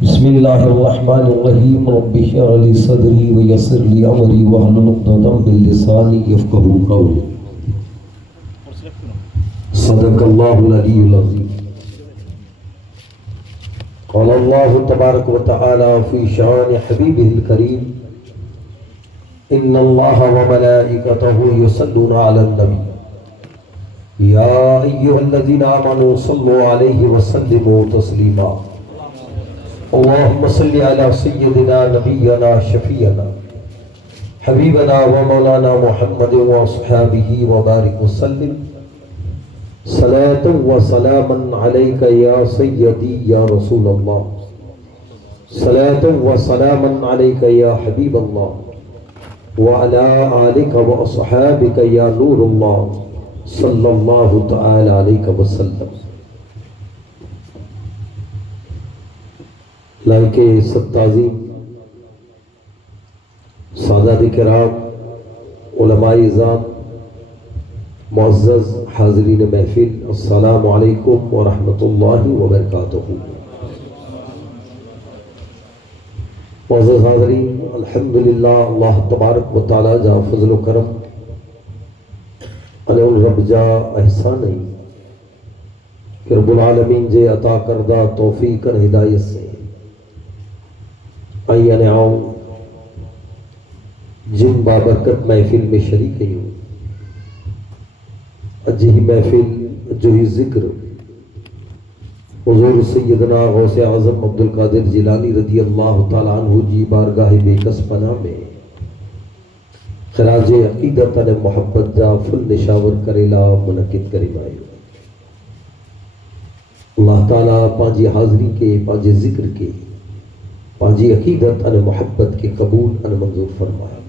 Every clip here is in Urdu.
بسم اللہ الرحمن الرحیم رب اشرح لی صدری ویسر لی امری واحلل عقدۃ من لسانی یفقہوا قولی صدق اللہ العلی العظیم قال اللہ تبارک و تعالی فی شان حبیبہ الکریم ان اللہ وملائکتہ یصلون علی النبی یا ایھا الذین آمنوا صلوا علیہ وسلموا تسلیما اللهم صل على سيدنا نبينا شفيعنا حبيبنا ومولانا محمد وصحابه وبارك وسلم صلاة وسلاما عليك يا سيدي يا رسول الله صلاة وسلاما عليك يا حبيب الله وعلى آلك وأصحابك يا نور الله صلى الله تعالى عليك وسلم. لائق سب تعظیم سادات کرام علماء اعزام معزز حاضرین محفل السلام علیکم ورحمۃ اللہ وبرکاتہ. معزز حاضرین، الحمدللہ اللہ تبارک و تعالی جا فضل و کرم ان رب جا احسان ہے کہ رب العالمین جے عطا کردہ توفیق اور ہدایت سے آئین آؤ جن بابرکت محفل میں شریک ہوں. اجی محفل جو ہی ذکر حضور سیدنا غوث اعظم عبد القادر جیلانی رضی اللہ تعالیٰ عنہ جی بارگاہ بے کس پناہ میں خراج عقیدت نے محبت جا فل نشاور کریلا منعقد کرے آئے. اللہ تعالیٰ پانچی حاضری کے پانچے ذکر کے پانچی عقیدت ان محبت کے قبول ان منظور فرمائے.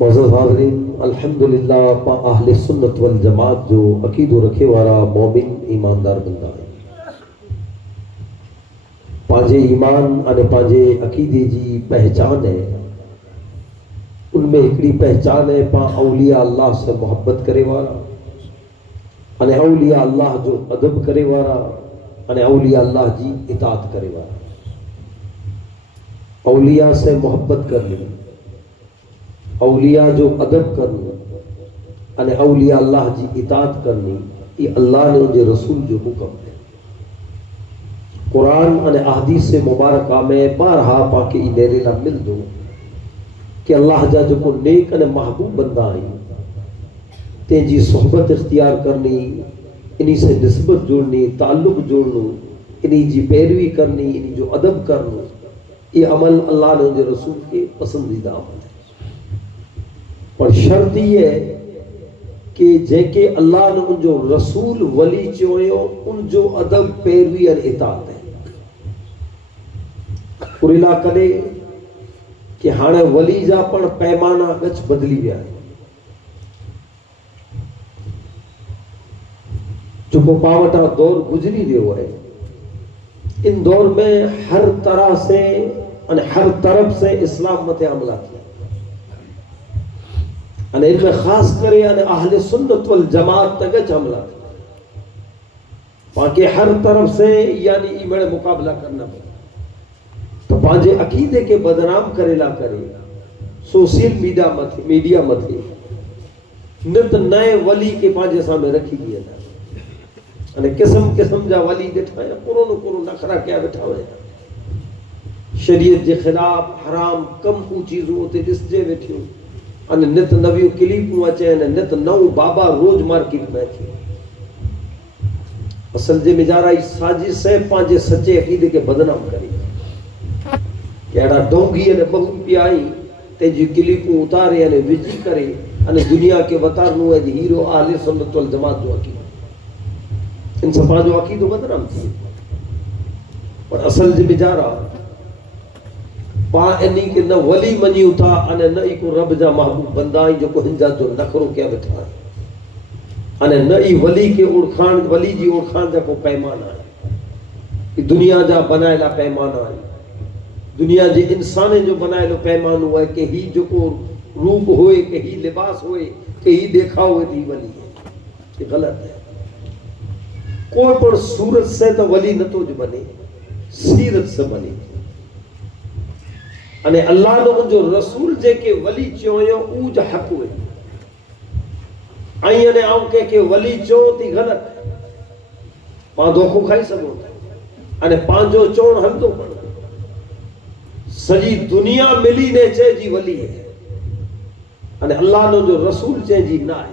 معزز حاضرین، الحمدللہ پا اہل سنت والجماعت جو عقید و رکھے وارا مومن ایماندار بندہ ہے. پانچے ایمان ان پانچے عقیدے جی پہچان ہے. ان میں ایکڑی پہچان ہے پا اولیاء اللہ سے محبت کرے وارا ان اولیاء اللہ جو ادب کرے وارا ان اولیاء اللہ جی اطاعت کرے وارا. اولیاء سے محبت کرنی، اولیاء جو ادب کرنی ان اولیاء اللہ جی اطاعت کرنی، یہ اللہ نے انجے رسول جو حکم ہے. قرآن ان احادیث سے مبارکہ میں بارہا پاکے انیرے نہ مل دو کہ اللہ جا جو کو نیک ان محبوب بندہ آئی تے جی صحبت اختیار کرنی، انہی سے نسبت جوڑنی، تعلق جوڑنو، انہی جی پیروی کرنی، انہی جو ادب کرنو، یہ عمل اللہ نے انجے رسول کے پسندیدہ عمل ہے. پر شرط یہ ہے کہ جے کہ اللہ نے ان جو رسول ولی چوئیو ان جو ادب پیروی اور اطاعت ہے. قرلا کرے کہ ہانے ولی جا پر پیمانہ گچ بدلی بھی آئے. جو کو پاوٹا دور گزری دے ہوئے، ان دور میں ہر طرح سے ہر طرف سے اسلام مت حملہ کیا. ان میں خاص کرے اہل سنت والجماعت تک حملہ کیا. باقی ہر طرف سے یعنی ایمڑ مقابلہ کرنا پڑا. تو پانچے عقیدے کے بدنام کرے لا کرے سوشل میڈیا مت نت نئے ولی کے پانچے سامنے رکھی دیا تھا. قسم قسم جا ولی بیٹھا ہے، کرو نخرا کیا بیٹھا ہوئے. شریعت کے خلاف حرام کم کو چیزوں ہوتے جس جے بیٹھے ہو. نت نویو کلیپوں اچے نت نو بابا روز مارکیٹ میں تھی. اصل جے مجارہ اس سازش سے پانچے سچے عقیدے کے بدنام کری کہ ایڈا ڈونگی ہے بہو پی آئی تے جی کلیپوں اتارے یعنی وجی کرے دنیا کے وطارنو ہے ہیرو اہل سنت والجماعت جو عقیدہ ان سفا جو عقیدو بدنام تھی. اور اصل جی بجارہ پا انہی کے نہ ولی منی اٹھا نہ ای کو رب جا محبوب بندائی جو کو ہنجا جو نکھرو کیا بٹھا ہے. نہ ای ولی کے اڑکھان ولی جی اڑکھان جا کو پیمان آئے. دنیا جا بنائے لا پیمان آئے. دنیا جی انسانے جو بنائے لو پیمان ہوا ہے کہ ہی جو کو روپ ہوئے، کہ ہی لباس ہوئے، کہ ہی دیکھا ہوئے تھی ولی ہے. یہ غلط ہے. کوئی پر صورت سے تو ولی نہ تو جو بنے سیرت سے بنے અને અલ્લાહનો જો રસૂલ જે કે વલી ચોયો ઉ જ હક હોય અહીં અને આમ કે વલી ચો તી ગલત પા ધોખો ખાઈ સકો અને પાંજો ચોણ હલતો પણ સજી દુનિયા મિલીને છે જી વલી હે અને અલ્લાહનો જો રસૂલ છે જી ના હે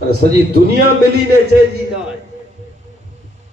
અને સજી દુનિયા મિલીને છે જી ના હે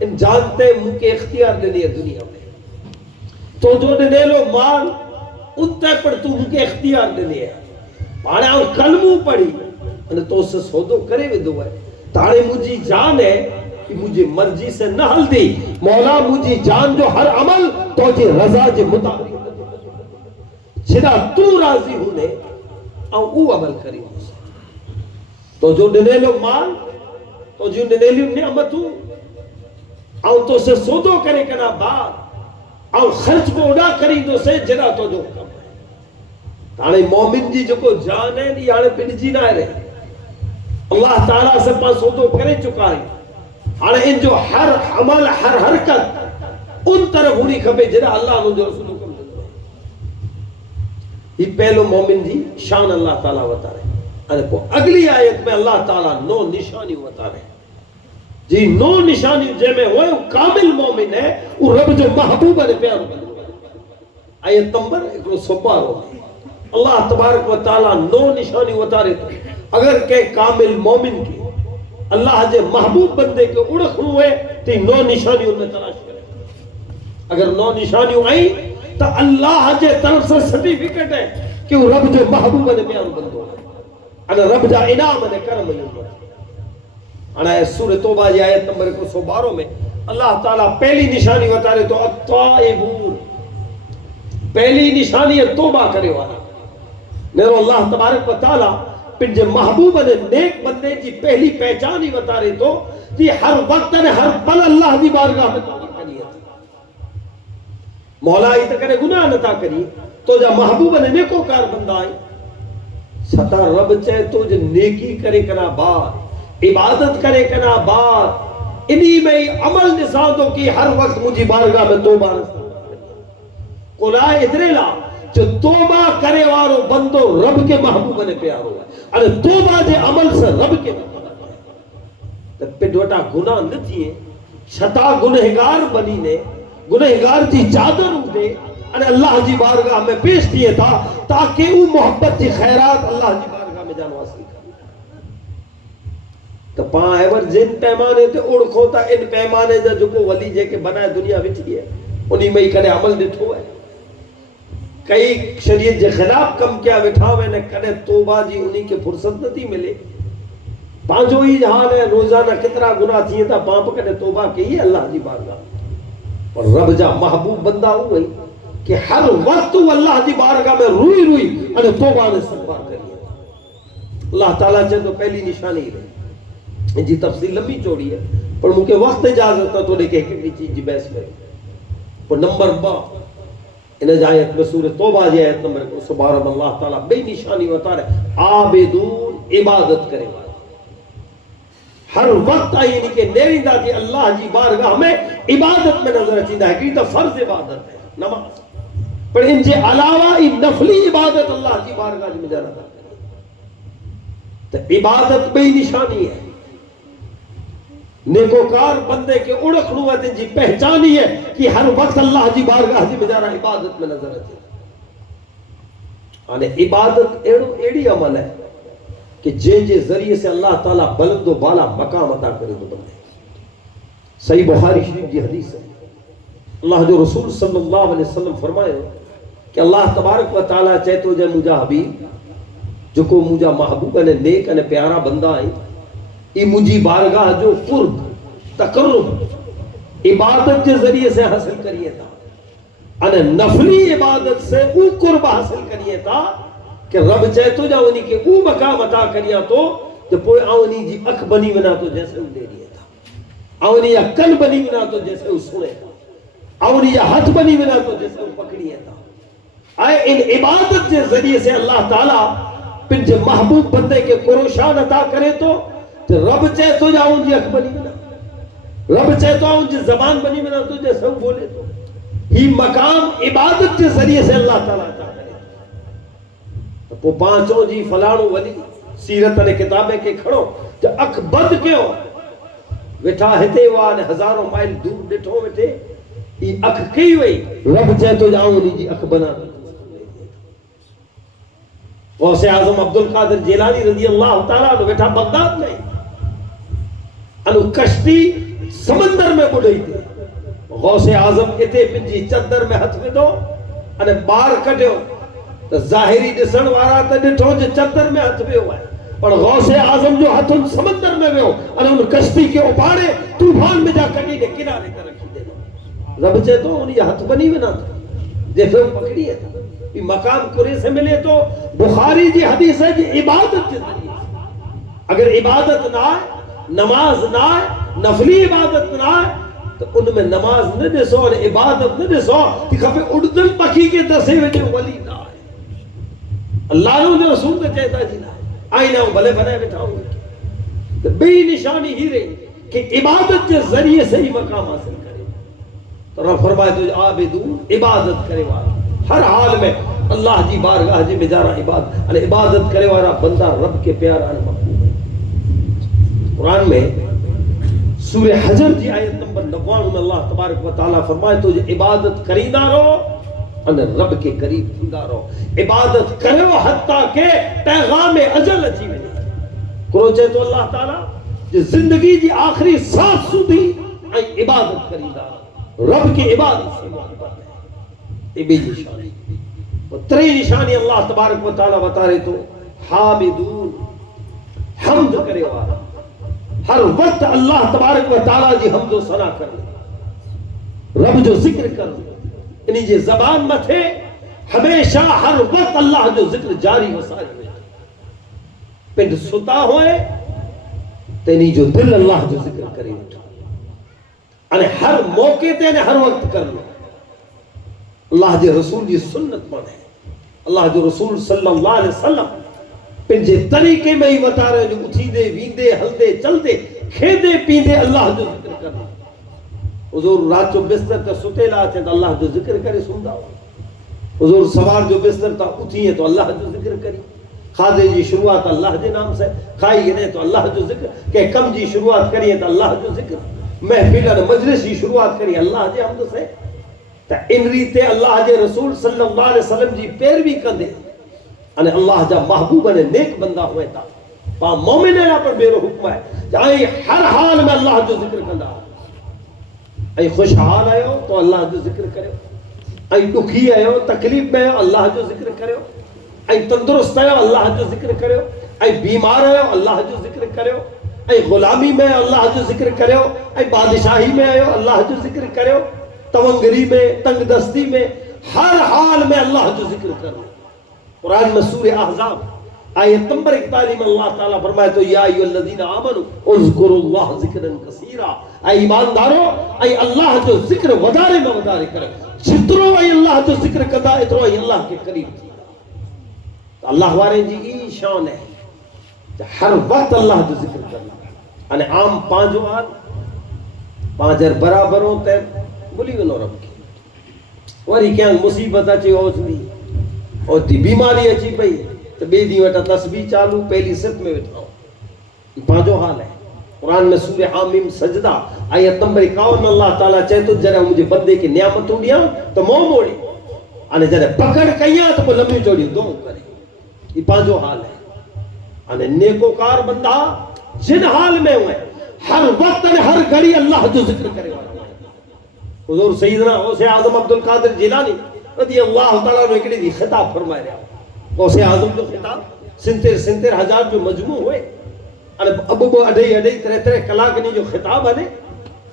ان جانتے منہ کے اختیار دنی ہے دنیا میں تو جو دنیلو مال ان تے پر تو منہ کے اختیار دنی ہے پانے آن کلموں پڑی انہیں تو اسے سودو کرے وے دو ہے تاڑے مجھے جان ہے کہ مجھے مرضی سے نہ حل دی مولا مجھے جان جو ہر عمل تو جی رضا جی مطابق چھنا تو راضی ہونے او عمل کری تو جو دنیلو مال تو جو دنیلی نعمتوں او تو سے سودو کرے کنا بعد او خرچ کو اڑا کری دو سے جنا تو جو کم ہے تانے مومن جی جو کو جان ہے نہیں آنے پڑ جی نہ رہے اللہ تعالیٰ سے پاس سودو کرے چکا ہے آنے ان جو ہر عمل ہر حرکت ان طرح ہونی کھپے جنا اللہ انہوں جو رسولوں کم دیتا ہے یہ پہلو مومن جی شان اللہ تعالیٰ بتا رہے اگلی آیت میں اللہ تعالیٰ 9 نشانی بتا رہے ہیں جی 9 نشانی جے میں ہوئے کامل مومن ہے وہ رب جو محبوب ہے پیار آیت نمبر 112 اللہ تبارک و تعالیٰ 9 نشانی بتا رہے تھے اگر کہ کامل مومن کی اللہ جے محبوب بندے کے اڑخ ہوئے تو 9 نشانی ان میں تلاش کرے اگر 9 نشانی آئی تو اللہ جے طرف سے سرٹیفکیٹ ہے کہ وہ رب جو محبوب ہے پیار بندو ہے انا رب جا انعام ہے کرم ہے انا سورہ توبہ کی آیت نمبر 112 میں اللہ تعالیٰ پہلی نشانی بتا رہے تو التائبون پہلی نشانی ہے توبہ کرے والا نیرو اللہ تبارک و تعالیٰ پھر جو محبوب نے نیک بندے کی پہلی پہچان ہی بتا رہے تو کہ ہر وقت نے ہر پل اللہ دی بارگاہ میں توبہ کرنی ہے مولا ہی تو کرے گناہ نتا کری تو جا محبوب نے نیکو کار بندہ آئی ستا رب چاہے تو جو نیکی کرے کنا بات عبادت کرے کنا بات انہی میں عمل نساندو کی ہر وقت مجھے بارگاہ میں توبہ قلائے ادھرے لا جو توبہ کرے وارو بندو رب کے محبوب نے پیار ہوا اور توبہ دے عمل سے رب کے محبوب ہے پیڈوٹا گناہ نہ تھیے چھتا گنہگار بنی نے گنہگار جی چادر ہو دے اور اللہ جی بارگاہ میں پیش کیے تھا تاکہ وہ محبت جی خیرات اللہ جی بارگاہ میں جانو حاصل کر تو پاں ایور جن پیمانے تے اڑکھو تا ان پیمانے جا جو کو ولی جے کے بنائے دنیا بچی ہے انہی میں ہی کرے عمل دیتھو ہے کئی شریعت جے خلاف کم کیا بٹھا میں نے کڑے توبہ جی انہی کے فرصت نہ تھی ملے پانچوں ہی حال ہے روزانہ کتنا گناہ تھی تھا پانپ کڑے توبہ کی اللہ جی بارگاہ اور رب جا محبوب بندہ ہوئی کہ ہر وقت وہ اللہ جی بارگاہ میں روئی روئی انہیں توبہ نے سنبار کریے اللہ تعالیٰ چاہے تو پہلی نشانی رہے جی تفصیل لمبی چوڑی ہے پر مجھے وقت اجازت ہے تو دیکھے ایک چیز جی بحث کریں اور نمبر 2 انہیں جائیت میں سورہ توبہ جی آیت نمبر 112 اللہ تعالیٰ بے نشانی بتا رہے عابدون عبادت کرے والے ہر وقت آئی یعنی کہ نیرندہ جی اللہ جی بارگاہ میں عبادت میں نظر چیندہ ہے کہ تو فرض عبادت ہے نماز پر ان جے علاوہ نفلی عبادت اللہ جی بارگاہ جی میں جانا تھا تو عبادت بے نشانی ہے نیکوکار بندے کے اڑک نوت جی پہچانی ہے کہ ہر وقت اللہ جی بارگاہ جی بجارہ عبادت میں نظر آتی ہے عبادت ایڑی عمل ہے کہ جے ذریعے سے اللہ تعالیٰ بلند و بالا مقام عطا کرے تو بندے صحیح بخاری شریف جی حدیث ہے اللہ جو رسول صلی اللہ علیہ وسلم فرمائے کہ اللہ تبارک و تعالیٰ چاہے تو جائے مجھا حبیب جو کو مجھا محبوب ہے نیک ہے پیارا بندہ ہے یہ مجھے بارگاہ جو قرب تقرب عبادت کے ذریعے سے حاصل کریے تھا انہیں نفلی عبادت سے وہ قرب حاصل کریے تھا کہ رب چاہے تو جا انہی کے وہ مقام عطا کریا تو جب کوئی آونی جی اکھ بنی بنا تو جیسے وہ دے رہی تھا آونی یا کن بنی بنا تو جیسے وہ سنے تھا آونی یا ہاتھ بنی بنا تو جیسے وہ پکڑیے تھا آئے ان عبادت کے ذریعے سے اللہ تعالیٰ پھر جو محبوب بندے کے قروشان عطا کرے تو رب چاہے تو جاؤں جی اکھ بنی بنا رب چاہے تو آؤں جی زبان بنی بنا تو جیسے وہ بولے تو ہی مقام عبادت کے ذریعے سے اللہ تعالیٰ عطا کرے تو پانچوں جی فلانو ولی سیرت نے کتابیں کے کھڑو جو اکھ بند کیوں ویٹھا ہتے وان ہزاروں مائل دور ڈٹھو ویٹھے یہ اکھ کی ہوئی رب چاہے تو جاؤں جی اکھ بنا غوث اعظم عبدالقادر جیلانی رضی اللہ تعالیٰ نے بیٹھا بغداد میں انو کشتی سمندر میں بڑھئی تھی غوث اعظم اتنے پنجی چندر میں ہتھ میں دو انہیں بار کٹیو تو ظاہری ڈسن وارا تو ڈٹھو جو چندر میں ہتھ میں ہوا ہے پر غوث اعظم جو ہتھ ان سمندر میں ہوئے انہیں ان کشتی کے اوپاڑے طوفان میں جا کٹی دے کنارے کر رکھی دے رب چاہے تو انہیں ہتھ بنی میں نہ تھا جیسے وہ پکڑی ہے یہ مقام کرے سے ملے تو بخاری جی حدیث ہے کہ عبادت کے ذریعے اگر عبادت نہ آئے نماز نہ آئے نفلی عبادت نہ آئے تو ان میں نماز نہ دسو اور عبادت نہ دسو کہ کبھی اردن پکی کے دسے ہوئے جو ولی نہ آئے اللہ نے رسول نے چاہتا جی نہ آئینہ ہوں بھلے بنائے بیٹھا ہوں تو بے نشانی ہی رہی کہ عبادت کے ذریعے سے ہی مقام حاصل کرے تو رب فرمائے تو عابدون عبادت کرے والا ہر حال میں اللہ جی بارگاہ جی میں جا رہا عبادت کرے والا بندہ رب کے پیارا محبوب ہے قرآن میں سورہ حجر جی آیت نمبر 99 میں اللہ تبارک و تعالیٰ فرمائے تو عبادت کریندہ رہو اور رب کے قریب تھیندہ رہو عبادت کرو حتیٰ کہ پیغام اجل اچھی میں کرو چاہے تو اللہ تعالیٰ جو زندگی جی آخری سانس سودھی عبادت کریندہ رہو رب کی عبادت سے محبت ہے یہ بھی نشانی وہ تری نشانی اللہ تبارک و تعالیٰ بتا رہے تو حامدون حمد کرے والا ہر وقت اللہ تبارک و تعالیٰ جی حمد و ثنا کر لے رب جو ذکر کر لے انہی جی زبان میں تھے ہمیشہ ہر وقت اللہ جو ذکر جاری و ساری ہوئے پنڈ ستا ہوئے تو انہی جو دل اللہ جو ذکر کرے انہیں ہر موقع تے انہیں ہر وقت کر لے اللہ جی رسول جی سنت پڑھے اللہ جو رسول صلی اللہ علیہ وسلم پنجے طریقے میں ہی بتا رہے جو اٹھی دے ویندے ہلدے چلدے کھیدے پیندے اللہ جو ذکر کرنا حضور رات جو بستر تا ستے لاتے تو اللہ جو ذکر کرے سندا ہو حضور سوار جو بستر تا اٹھی ہے تو اللہ جو ذکر کری کھادے جی شروعات اللہ جے نام سے کھائی گنے تو اللہ جو ذکر کہ کم جی شروعات کری ہے تو اللہ جو ذکر محفل مجلس جی شروعات کری اللہ جے حمد سے تا ان ریتے اللہ جے رسول صلی اللہ علیہ وسلم جی پیروی کندے انہیں اللہ جا محبوب نے نیک بندہ ہوئے تا پا مومن اللہ پر میرے حکم ہے جائیں ہر حال میں اللہ جو ذکر کندہ اے خوشحال آئے ہو تو اللہ جو ذکر کرے اے دکھی آئے ہو تکلیف میں ہو اللہ جو ذکر کرے اے تندرست آئے ہو اللہ جو ذکر کرے اے بیمار آئے ہو اللہ جو ذکر کرے اے غلامی میں اللہ جو ذکر کرے اے بادشاہی میں آئے ہو اللہ جو ذکر کرے تونگری میں تنگ دستی میں ہر حال میں اللہ جو ذکر کرے قرآن میں سورہ احزاب آیت نمبر 41 میں اللہ تعالیٰ فرمائے تو یا ایھا الذین آمنوا اذکروا اللہ ذکرا کثیرا اے ایماندارو اے اللہ جو ذکر ودارے میں ودارے کرے جترو اے اللہ جو ذکر کدا اترو اے اللہ کے قریب تھی اللہ وارے جی ای شان ہے ہر وقت اللہ جو ذکر کرنا یعنی عام پانچ آل پانچر برابر ہوتے ہیں بولی گنو رب کی وری کیا مصیبت اچھی ہوتی اور دی بیماری اچھی پئی تو بے دی وٹا تسبیح چالو پہلی صف میں بیٹھاؤ پانچوں حال ہے قرآن میں سورہ حامیم سجدہ آیت نمبر 51 میں اللہ تعالیٰ چاہے تو جرہ مجھے بندے کی نعمتوں دیا تو مو موڑی آنے جرہ پکڑ کیا تو وہ لمبی چوڑی دو کرے یہ پانچوں حال ہے آنے نیکوکار بندہ جن حال میں ہوئے ہر وقت ہر گھڑی اللہ جو ذکر کرے والا حضور سیدنا غوث اعظم عبدالقادر جیلانی رضی اللہ تعالیٰ نے اکڑی دی خطاب فرمائے رہا غوث اعظم جو خطاب سنتر ہزار جو مجموع ہوئے ابو اڈھائی اڈھائی ترے کلاک نے جو خطاب ہے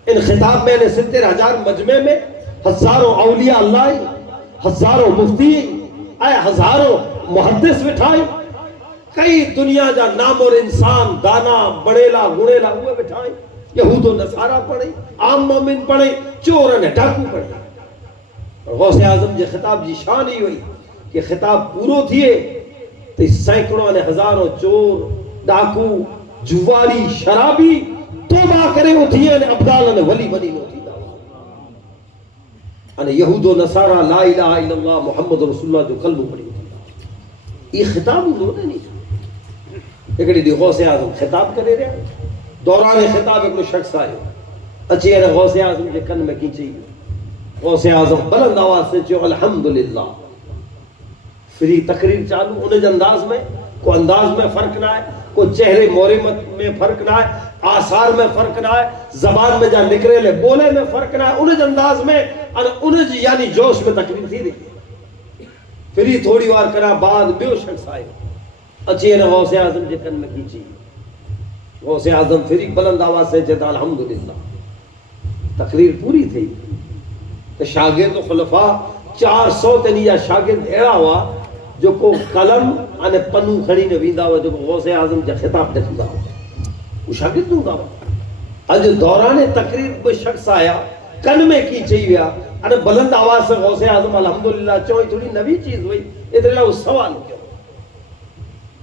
ان خطاب میں نے سنتر ہزار مجمع میں ہزاروں اولیاء اللہ ہزاروں مفتی ہزاروں محدث بٹھائے کئی دنیا جا نام اور انسان دانا بڑیلا گڑیلا ہوئے بٹھائے یہود و نصارہ پڑھے عام مومن پڑھے چور نے ڈاکو پڑھے غوث اعظم جی خطاب جی شان ہی ہوئی کہ خطاب پورو تھیے تو سینکڑوں نے ہزاروں چور ڈاکو جواری شرابی توبہ کرے ہوتیے نے ابدال نے ولی بنی ہوتی ان یہود و نصارہ لا الہ الا اللہ محمد رسول اللہ جو قلب پڑی ہوتی یہ خطاب انہوں نے نہیں ایکڑی دی غوث اعظم خطاب کرے رہا دوران خطاب ایک شخص آئے اچھی ہے غوث اعظم کے کن میں کی چاہیے غوث اعظم بلند آواز سے چاہو الحمدللہ فری تقریر چالو انہیں انداز میں کوئی انداز میں فرق نہ ہے کوئی چہرے مورمت میں فرق نہ ہے آثار میں فرق نہ ہے، زبان میں جا نکرے لے بولے میں فرق نہ ہے، انج انداز میں انج یعنی جوش میں تقریر تھی رہی. پھر ہی تھوڑی وار کرا بعد بیو شخص آئے اچھی نے غوث اعظم جے کن میں کیچی. غوث اعظم پھر ہی بلند آواز سے چیتا الحمدللہ. تقریر پوری تھی کہ شاگرد و خلفاء 400 تنیا شاگرد اڑا ہوا جو کو قلم انے پنو کھڑی نے ویندا ہوا جو کو غوث اعظم جا خطاب دکھدا ہوا وہ شاگرد ہوندا ہوا. اج دوران تقریر کوئی شخص آیا کن میں کی چاہیے انے بلند آواز سے غوث اعظم الحمدللہ چوئی تھوڑی نوی چیز ہوئی. ادھر لا سوال کیا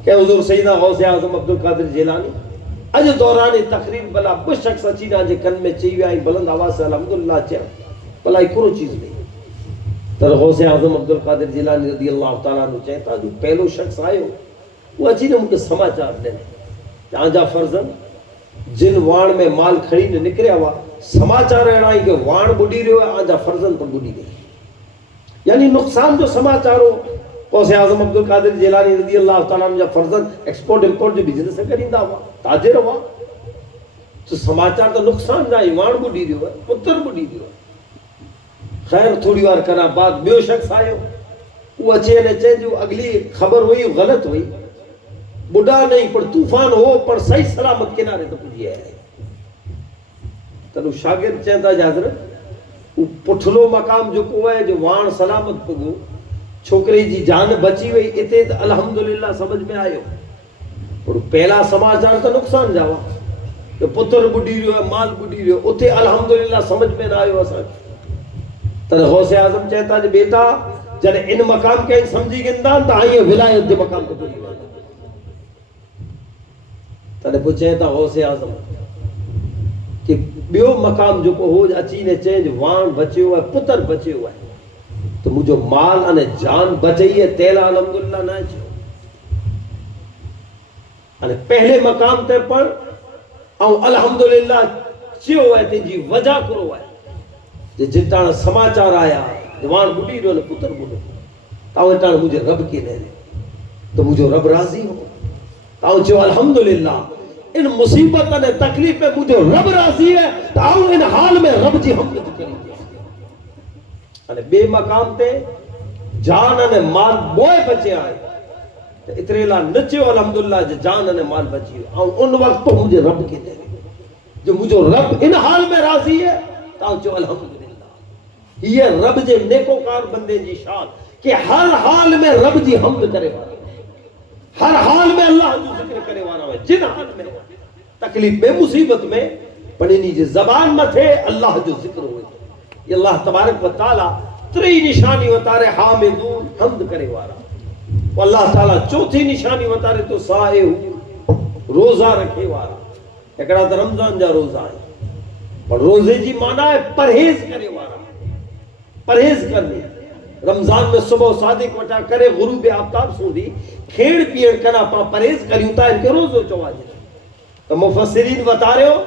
کہ حضور سیدنا غوث اعظم عبد القادر جیلانی اج دوران تقریر بلا کوئی شخص اچھی نہ جے کن میں چاہیے بلند آواز سے الحمدللہ چا بلا کوئی چیز نہیں. تر غوث اعظم عبد القادر جیلانی رضی اللہ تعالیٰ عنہ چاہتا جو پہلو شخص آئے ہو وہ اچھی نے ان کے سماچار لینے آنجا فرزن جن وان میں مال کھڑی نے نکرے ہوا سماچار رہنائی کہ وان بڑی رہے ہوا آنجا فرزن پر بڑی گئی. یعنی نقصان جو سماچار ہو غوث اعظم عبد القادر جیلانی رضی اللہ تعالیٰ عنہ جا فرزن ایکسپورٹ امپورٹ جو بزنس سے کریں دا ہوا تاجر ہوا تو سماچار تو نقصان جائے وان بڑی رہے ہوا پتر بڑی رہے ہوا. خیر تھوڑی وار کرنا بعد بیو شخص آئے وہ اچھے نے چاہے جو اگلی خبر ہوئی غلط ہوئی بڑھا نہیں پر طوفان ہو پر صحیح سلامت کنارے تو پوچھئے ہے. تنو شاگرد چاہتا جا حضرت وہ پٹھلو مقام جو کو ہے جو وان سلامت پگو چھوکری جی جان بچی ہوئی اتے الحمدللہ سمجھ میں آئے ہو پر پہلا سماچار تو نقصان جاوا جو پتر بڑھی رہو ہے مال بڑھی رہو اتے الحمدللہ سمجھ میں نہ آئے ہو اسا. تر غوث اعظم چاہتا جو بیٹا جن ان مقام کے سمجھی گندان تا آئیے ولایت دے مقام کو پوری ہوئے. تر کو چاہتا غوث اعظم کہ بیو مقام جو کو ہو اچھی نے چاہے جو وان بچے ہوا ہے پتر بچے ہوا ہے تو مجھو مال انے جان بچئی ہے تیلا الحمدللہ نہ چھو انے پہلے مقام تے پر او الحمدللہ چھو ہے تیجی وجہ کرو ہے جتنا سماچار آیا جوان بڑی رو نے پتر بڑھو تاؤں اتنا مجھے رب کی لے لے تو مجھے رب راضی ہو تاؤں چھو الحمدللہ ان مصیبت نے تکلیف میں مجھے رب راضی ہے تاؤں ان حال میں رب جی حمد کری دیا. بے مقام تے جان نے مال بوئے بچے آئے اتنے لا نچے الحمدللہ جان نے مال بچی ہو ان وقت تو مجھے رب کی دے جو مجھے رب ان حال میں راضی ہے تاؤں چھو الحمدللہ. یہ رب جے نیکوکار بندے جی شان کہ ہر حال میں رب جی حمد کرے والا ہر حال میں اللہ جو ذکر کرے والا ہے جن حال میں تکلیف میں مصیبت میں پڑھنی جی زبان میں تھے اللہ جو ذکر ہوئے یہ اللہ تبارک و تعالی تری نشانی وطارے حامدون حمد کرے والا وہ اللہ تعالی چوتھی نشانی وطارے تو سائے روزہ رکھے والا ایکڑا تو رمضان جا روزہ ہے اور روزے جی مانا ہے پرہیز کرے والا پرہیز کرنے رمضان میں صبح صادق وٹا کرے غروب آفتاب سوندی کھیڑ پیڑ کنا پا پرہیز کری ہوتا ہے ان کے روزو چواجے تو مفسرین بتا رہے ہو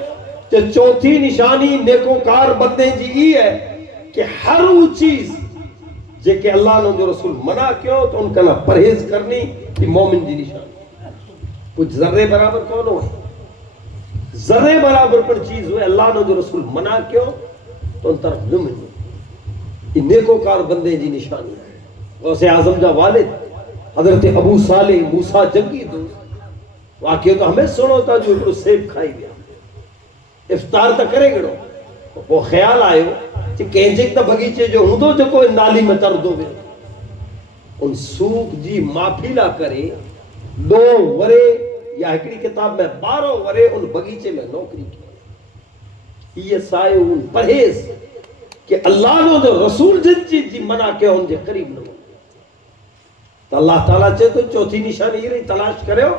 کہ چوتھی نشانی نیکوکار بندے جی ہے کہ ہر وہ چیز جے کہ اللہ نے جو رسول منع کیوں تو ان کا پرہیز کرنی کہ مومن جی نشانی کچھ ذرے برابر کون ہوئے ذرے برابر پر چیز ہوئے اللہ نے جو رسول منع کیوں تو ان طرف نہ منی یہ نیکوکار بندے جی نشانی ہے. غوث اعظم جا والد حضرت ابو صالح موسیٰ جنگی دوست واقعی تو ہمیں سنو تا جو ایک سیب کھائی گیا افطار تا کرے گڑو وہ خیال آئے ہو کہ کینجک تا بگیچے جو ہوں دو جو کوئی نالی میں تر دو گئے ان سوک جی مافیلا کرے 2 ورے یا ایکڑی کتاب میں 12 ورے ان بگیچے میں نوکری کی یہ سائے ان پرہیز کہ اللہ نے جو رسول جن چیز جی منع کیا ان جے قریب نہ ہو تو اللہ تعالیٰ چاہے تو چوتھی نشانی یہ رہی تلاش کرے ہو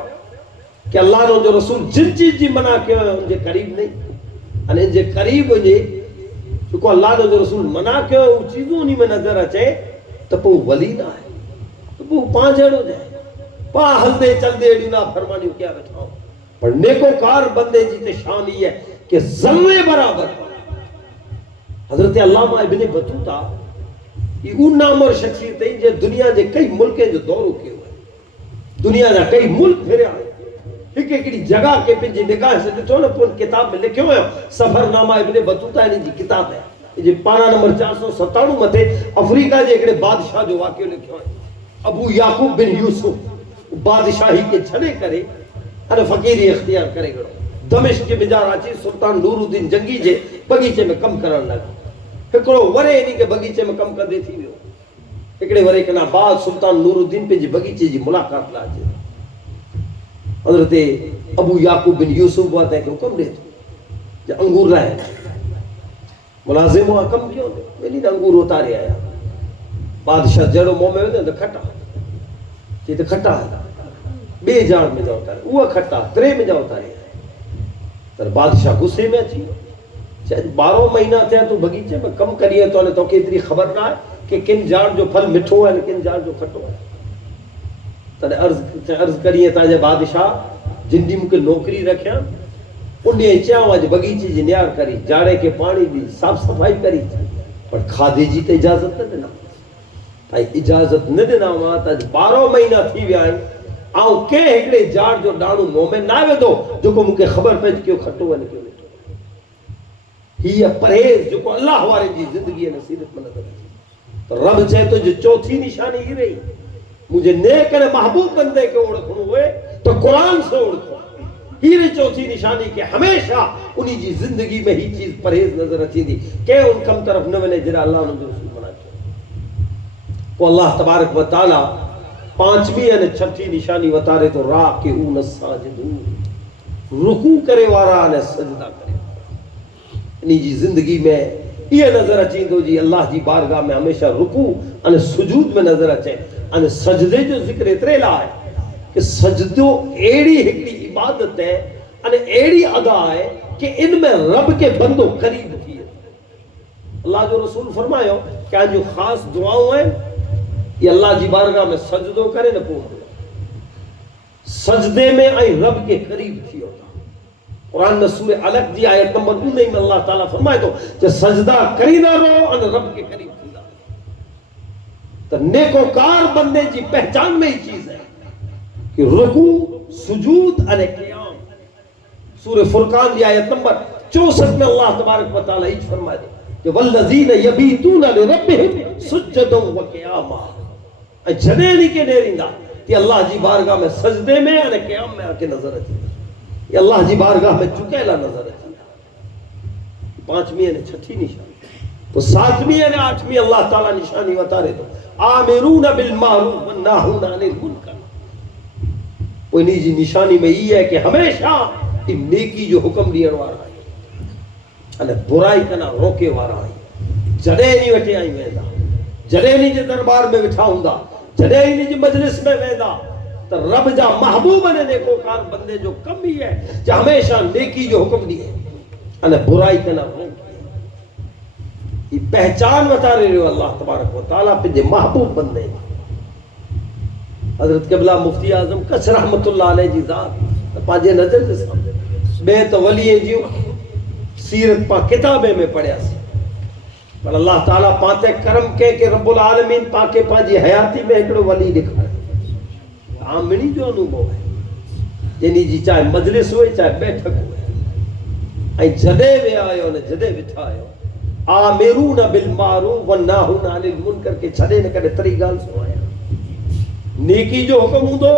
کہ اللہ نے جو رسول جن چیز جی منع کیا ان جے قریب نہیں ان جے قریب ہو جے چونکہ اللہ نے جو رسول منع کیا وہ چیزوں نہیں میں نظر آچے تو وہ ولی نہ ہے تو وہ 5 ہو جائے پا ہل دے چل دے ڈینا فرمانی کیا بیٹھا ہو پر نیکوکار بندے جی تے شان ہی ہے کہ ذرے برابر حضرت علامہ ابن بطوطہ یہ اون نام اور شخصیت ہے جو دنیا دے کئی ملکیں جو دوروں کے ہوئے دنیا دا کئی ملک پھرے آئے ایک ایکڑی جگہ کے پنجی نگاہ سے ڈٹھو نا پون کتاب میں لکھیو ہے سفر نامہ ابن بطوطہ ان جی کتاب ہے یہ پانا نمبر 497 متے افریقہ جے ایکڑے بادشاہ جو واقعہ لکھیو ہے ابو یعقوب بن یوسف بادشاہی کے چھڑے کرے اور فقیری اختیار کرے گڑو دمشق کے بجار آچی سلطان نور الدین جنگی جے بگیچے میں کم کرن لگا ہکڑو ورے نہیں کہ بگیچے میں کم کر دے تھی ویو ہکڑے ورے کنا بعد سلطان نور الدین پہ جی بگیچے جی ملاقات لاجے حضرت ابو یعقوب بن یوسف بات ہے کہ حکم دے تو جا انگور رہے ملازم ہوا کم کیوں دے میں نہیں انگور اتارے آیا بادشاہ جڑو موہ میں ہوتے ہیں تو کھٹا یہ تو کھٹا ہے بے جان میں جاؤتا ہے وہ کھٹا ترے میں جاؤتا ہے تر بادشاہ غصے میں اچھی چاہے 12 مہینہ تھے تو بگیچے میں کم کریے تو انہیں تو کہ اتنی خبر نہ ہے کہ کن جار جو پھل مٹھو ہے کن جار جو کھٹو ہے تر عرض کریے تاجے بادشاہ جن دی مکہ نوکری رکھیا انہیں چاہوں آج بگیچے جی نیار کری جاڑے کے پانی دی صاف صفائی کری پر کھادے جی تے اجازت نہ دینا تائی اجازت نہ دینا وہاں تاج 12 مہینہ تھی بھی آئیں آؤں کے ہکڑے جاڑ جو ڈانو مومن نہ وے دو جو کو مکہ خبر پہنچ کیوں کھٹو ہے کیوں مٹھو ہی پرہیز جو کو اللہ ہمارے جی زندگی نصیرت میں نظر ہے تو رب چاہے تو جو چوتھی نشانی ہی رہی مجھے نیک اور محبوب بندے کے اوڑکھوں ہوئے تو قرآن سے اوڑکھوں ہیرے چوتھی نشانی کے ہمیشہ انہی جی زندگی میں ہی چیز پرہیز نظر اچھی دی کہ ان کم طرف نونے جرہ اللہ نے جو رسول بنا چاہے کو اللہ تبارک و تعالی 5ویں یعنی 6ٹھی نشانی وطارے تو راکعون الساجدون رکوع کرے وارا نے سجدہ کرے انہی جی زندگی میں یہ نظر اچھی دو جی اللہ جی بارگاہ میں ہمیشہ رکوع اور سجود میں نظر اچھے اور سجدے جو ذکر اترے لائے کہ سجدو ایڑی ہکڑی عبادت ہے اور ایڑی ادا ہے کہ ان میں رب کے بندوں قریب تھی اللہ جو رسول فرمائے ہو کیا جو خاص دعاؤں ہیں یہ اللہ جی بارگاہ میں سجدو کرے نہ پوچھ سجدے میں آئی رب کے قریب تھی ہوتا قرآن میں سورہ علق دی آیت نمبر 19 میں اللہ تعالیٰ فرمائے تو کہ سجدہ کری نہ رو اور رب کے قریب تھی تو نیکوکار بندے جی پہچان میں ہی چیز ہے کہ رکوع سجود اور قیام سورہ فرقان دی آیت نمبر 64 میں اللہ تبارک و تعالیٰ ہی فرمائے دے کہ والذین یبیتون لربہم سجدا و قیاما جنے نہیں کے نیرندہ کہ اللہ جی بارگاہ میں سجدے میں اور قیام میں آکے نظر اچھی یہ اللہ جی بارگاہ میں چکیلا نظر اچھی 5ویں یعنی 6ٹھی نشانی تو 7ویں یعنی 8ویں اللہ تعالیٰ نشانی بتا رہے تو آمرون بالمعروف والناہون عن المنکر وہ انہی جی نشانی میں یہ ہے کہ ہمیشہ ان نیکی جو حکم دین وارا ہے برائی کنا روکے وارا ہے جڑے نہیں وٹے آئی ویدا جڑے نہیں جے دربار میں بٹھا ہوندا جڑے نہیں جے مجلس میں ویدا تو رب جا محبوب نے نیکوکار بندے جو کم ہی ہے جو ہمیشہ نیکی جو حکم دی ہے برائی کنا روکے یہ پہچان بتا رہے ہو اللہ تبارک و تعالیٰ پہ جو محبوب بندے حضرت قبلہ مفتی اعظم کچھ رحمت اللہ علیہ جی ذات پاجے نظر سے سامنے بے تو ولی جیو سیرت پا کتابیں میں پڑھیا سی پر اللہ تعالیٰ پانتے کرم کے کہ رب العالمین پاکے پاجی حیاتی میں ایکڑو ولی دکھا ہے آمنی جو انوبو ہے یعنی جی چاہے مجلس ہوئے چاہے بیٹھک ہوئے آئی جدے وے آئے ہو نے جدے بٹھا آئے ہو آمرون بالمعروف والناہون عن المنکر کے چھڑے نہ کرے تری گال سو آیا نیکی جو حکم ہوں دو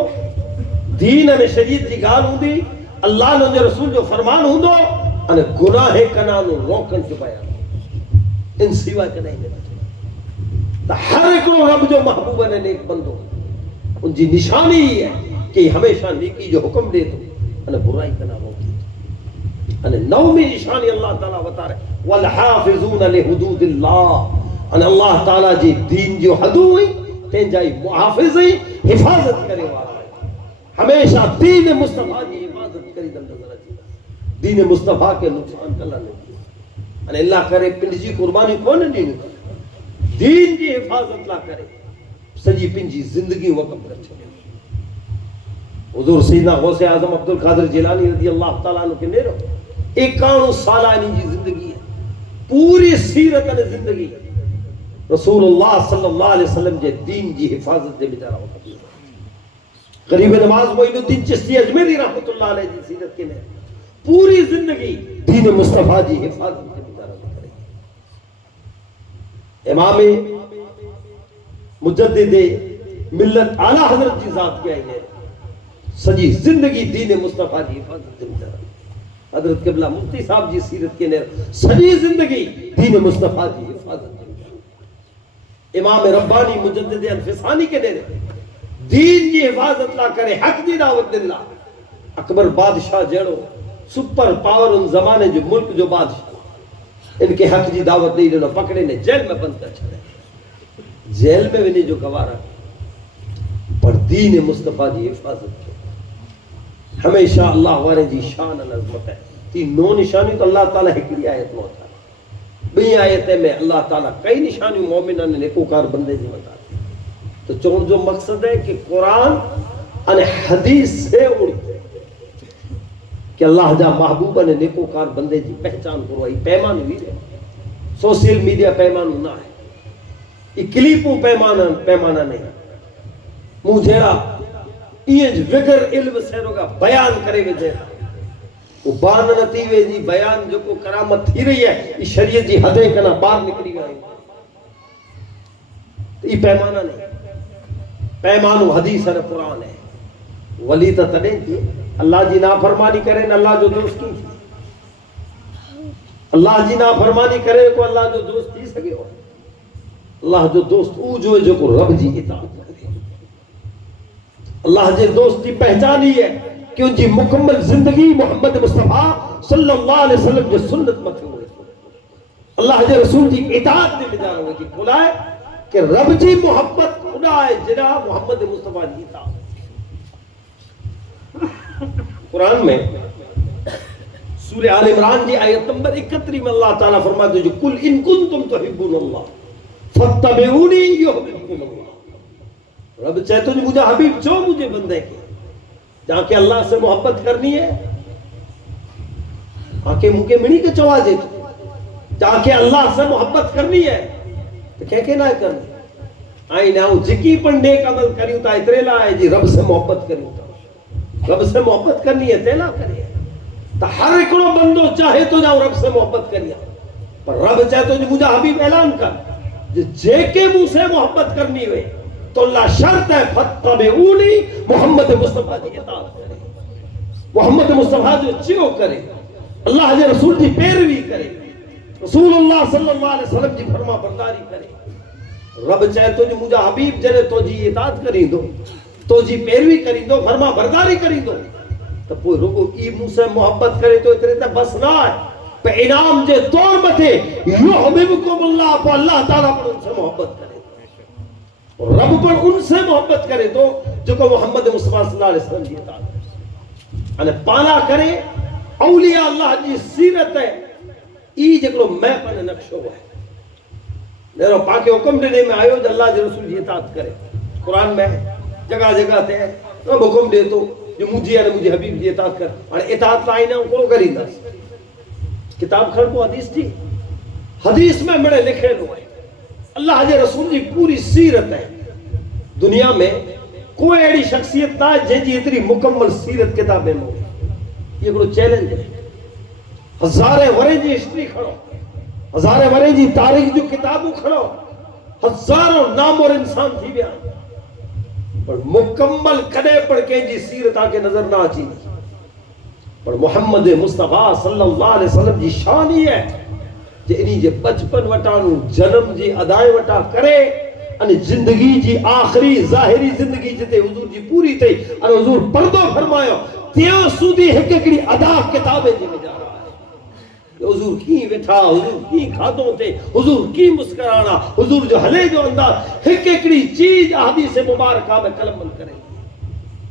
دین اور شریعت کی گال ہوں دی اللہ نے رسول جو فرمان ہوں دو اور گناہ کنانو روکن چپایا ان سیوا کے نہیں دیتا ہر ایک رب جو محبوب نے نیک بندو ان جی نشانی ہی ہے کہ ہمیشہ نیکی جو حکم دے دو اور برائی کنا روکی دو 9ویں نشانی اللہ تعالیٰ بتا رہے والحافظون لحدود اللہ ان اللہ تعالیٰ جی دین جو حدود ہوئی تین جائی محافظی حفاظت کرے والا ہے ہمیشہ دین مصطفیٰ جی حفاظت کری دل نظر چیزا دین مصطفیٰ کے نقصان کلا نہیں کیا اللہ کرے پنڈ جی قربانی کون دین کرے دین جی حفاظت لا کرے سجی پنڈ جی زندگی وقف کر چھے حضور سیدنا غوث اعظم عبدالقادر جیلانی رضی اللہ تعالیٰ عنہ کے نیرو 51 سالہ جی زندگی ہے پوری سیرت نے زندگی رسول اللہ صلی اللہ علیہ وسلم جے دین جی حفاظت دے بیچارہ وقت غریب نواز معین الدین چشتی اجمیری رحمت اللہ علیہ جی سیرت کے نے پوری زندگی دین مصطفیٰ جی حفاظت کے مدارت کرے. امام مجدد ملت اعلیٰ حضرت جی ذات کیا ہے سجی زندگی دین مصطفیٰ جی حفاظت کے مدارت. حضرت قبلہ مفتی صاحب جی سیرت کے نیر سجی زندگی دین مصطفیٰ جی حفاظت کے مدارت. امام ربانی مجدد الفسانی کے نیر دین جی حفاظت لا کرے حق دی دعوت دن لا. اکبر بادشاہ جڑو سپر پاور ان زمانے جو ملک جو بادشاہ ان کے حق جی دعوت نہیں دینا پکڑے نے جیل میں بند کر چھڑے. جیل میں بھی نہیں جو گوارا پر دین مصطفیٰ جی حفاظت کے ہمیشہ اللہ وارے جی شان عظمت ہے. تی نو نشانی تو اللہ تعالیٰ ہکڑی آیت موتا ہے. بئی آیت میں اللہ تعالیٰ کئی نشانی مومنہ نے نیکوکار بندے جی بتا دی. تو چون جو مقصد ہے کہ قرآن ان حدیث سے اڑی کہ اللہ جا محبوبہ نے نیکوکار بندے جی پہچان کرو آئی پیمان ہوئی ہے. سوشل میڈیا پیمان نہ ہے یہ کلیپوں پیمانہ نہیں. مجھے یہ وگر علم سے روگا بیان کرے گے جے وہ بان نتیوے جی بیان جو کو کرامت تھی رہی ہے یہ شریعت جی حدیں کنا باہر نکلی گئی. یہ پیمانہ نہیں پیمانو حدیث اور قرآن ہے. ولی تا تڑیں تھی اللہ جی نافرمانی کرے نہ اللہ جو دوست کی تھی. اللہ جی نافرمانی کرے کو اللہ جو دوست تھی سکے ہو. اللہ جو دوست او جو کو رب جی اطاعت کرے. اللہ جی دوست کی پہچان ہی ہے کہ ان کی مکمل زندگی محمد مصطفیٰ صلی اللہ علیہ وسلم جو سنت مت ہوئے. اللہ جی رسول جی اطاعت دے میں جا رہے کہ کھلائے کہ رب جی محبت خدا ہے جنا محمد مصطفیٰ جی اطاعت. قرآن میں سورہ آل عمران جی آیت نمبر 31 میں اللہ تعالیٰ فرماتے ہیں جو کل ان کنتم تحبون اللہ فاتبعونی یحببکم اللہ. رب چاہے تو مجھے حبیب جو مجھے بندے کے جہاں کہ اللہ سے محبت کرنی ہے آنکھیں منہ کے منی کے چوازے جہاں کہ اللہ سے محبت کرنی ہے تو کہہ نہ کرنی آئی نہ جکی پر نیک عمل کریوں تا اترے لائے جی رب سے محبت کریوں تا رب سے محبت کرنی ہے تیلا کرے تا ہر اکڑو بندو چاہے تو جاؤ رب سے محبت کریا پر رب چاہے تو مجھے حبیب اعلان کر جے کے منہ سے محبت کرنی ہوئے تو اللہ شرط ہے فتبعونی محمد مصطفیٰ جی اطاعت کرے. محمد مصطفیٰ جو چیو کرے اللہ جی رسول جی پیروی کرے رسول اللہ صلی اللہ علیہ وسلم جی فرما برداری کرے. رب چاہے تو جی مجھے حبیب جنے تو جی اطاعت کری دو تو جی پیروی کری دو فرما برداری کری دو تو کوئی رکو ای منہ سے محبت کرے تو اتنے تک بس نہ ہے پہ انعام جے طور بتے یحببکم اللہ پہ اللہ تعالیٰ پر ان سے محبت کرے رب پر ان سے محبت کرے تو جو کہ محمد مصطفیٰ صلی اللہ علیہ وسلم کی اطاعت ہے پالا کرے اولیاء اللہ جی سیرت ہے ای جکلو میں پر نقش ہوا ہے میرا پاک حکم دینے میں آئے ہو جو اللہ جی رسول جی اطاعت کرے. قرآن میں جگہ جگہ تے رب حکم دے تو جو مجھے حبیب جی اطاعت کر اور اطاعت لائی نہ کو کری دا کتاب کھڑ کو حدیث تھی حدیث میں میرے لکھے لو ہے اللہ جی رسول جی پوری سیرت ہے. دنیا میں کوئی ایڑی شخصیت نہ جن جی اتنی مکمل سیرت کتابیں ہو. یہ کوئی چیلنج ہے. ہزارے ورے جی ہسٹری کھڑو ہزارے ورے جی تاریخ جو کتابوں کھڑو ہزاروں نام اور انسان تھی بیان پر مکمل کدے پڑھ کے جی سیرت آکے نظر نہ آچی پر محمد مصطفیٰ صلی اللہ علیہ وسلم جی شان ہی ہے جنہی جے بچپن وٹانو جنم جی ادائے وٹا کرے ان زندگی جی آخری ظاہری زندگی جتے حضور جی پوری تھی ان حضور پردو فرمایا تیاں سودی ایک ایکڑی ادا کتابیں جی میں جا رہا ہے حضور کی وٹھا حضور کی کھاتوں تے حضور کی مسکرانا حضور جو حلے جو انداز ایک ایکڑی چیز حدیث مبارکہ میں قلم بند کریں.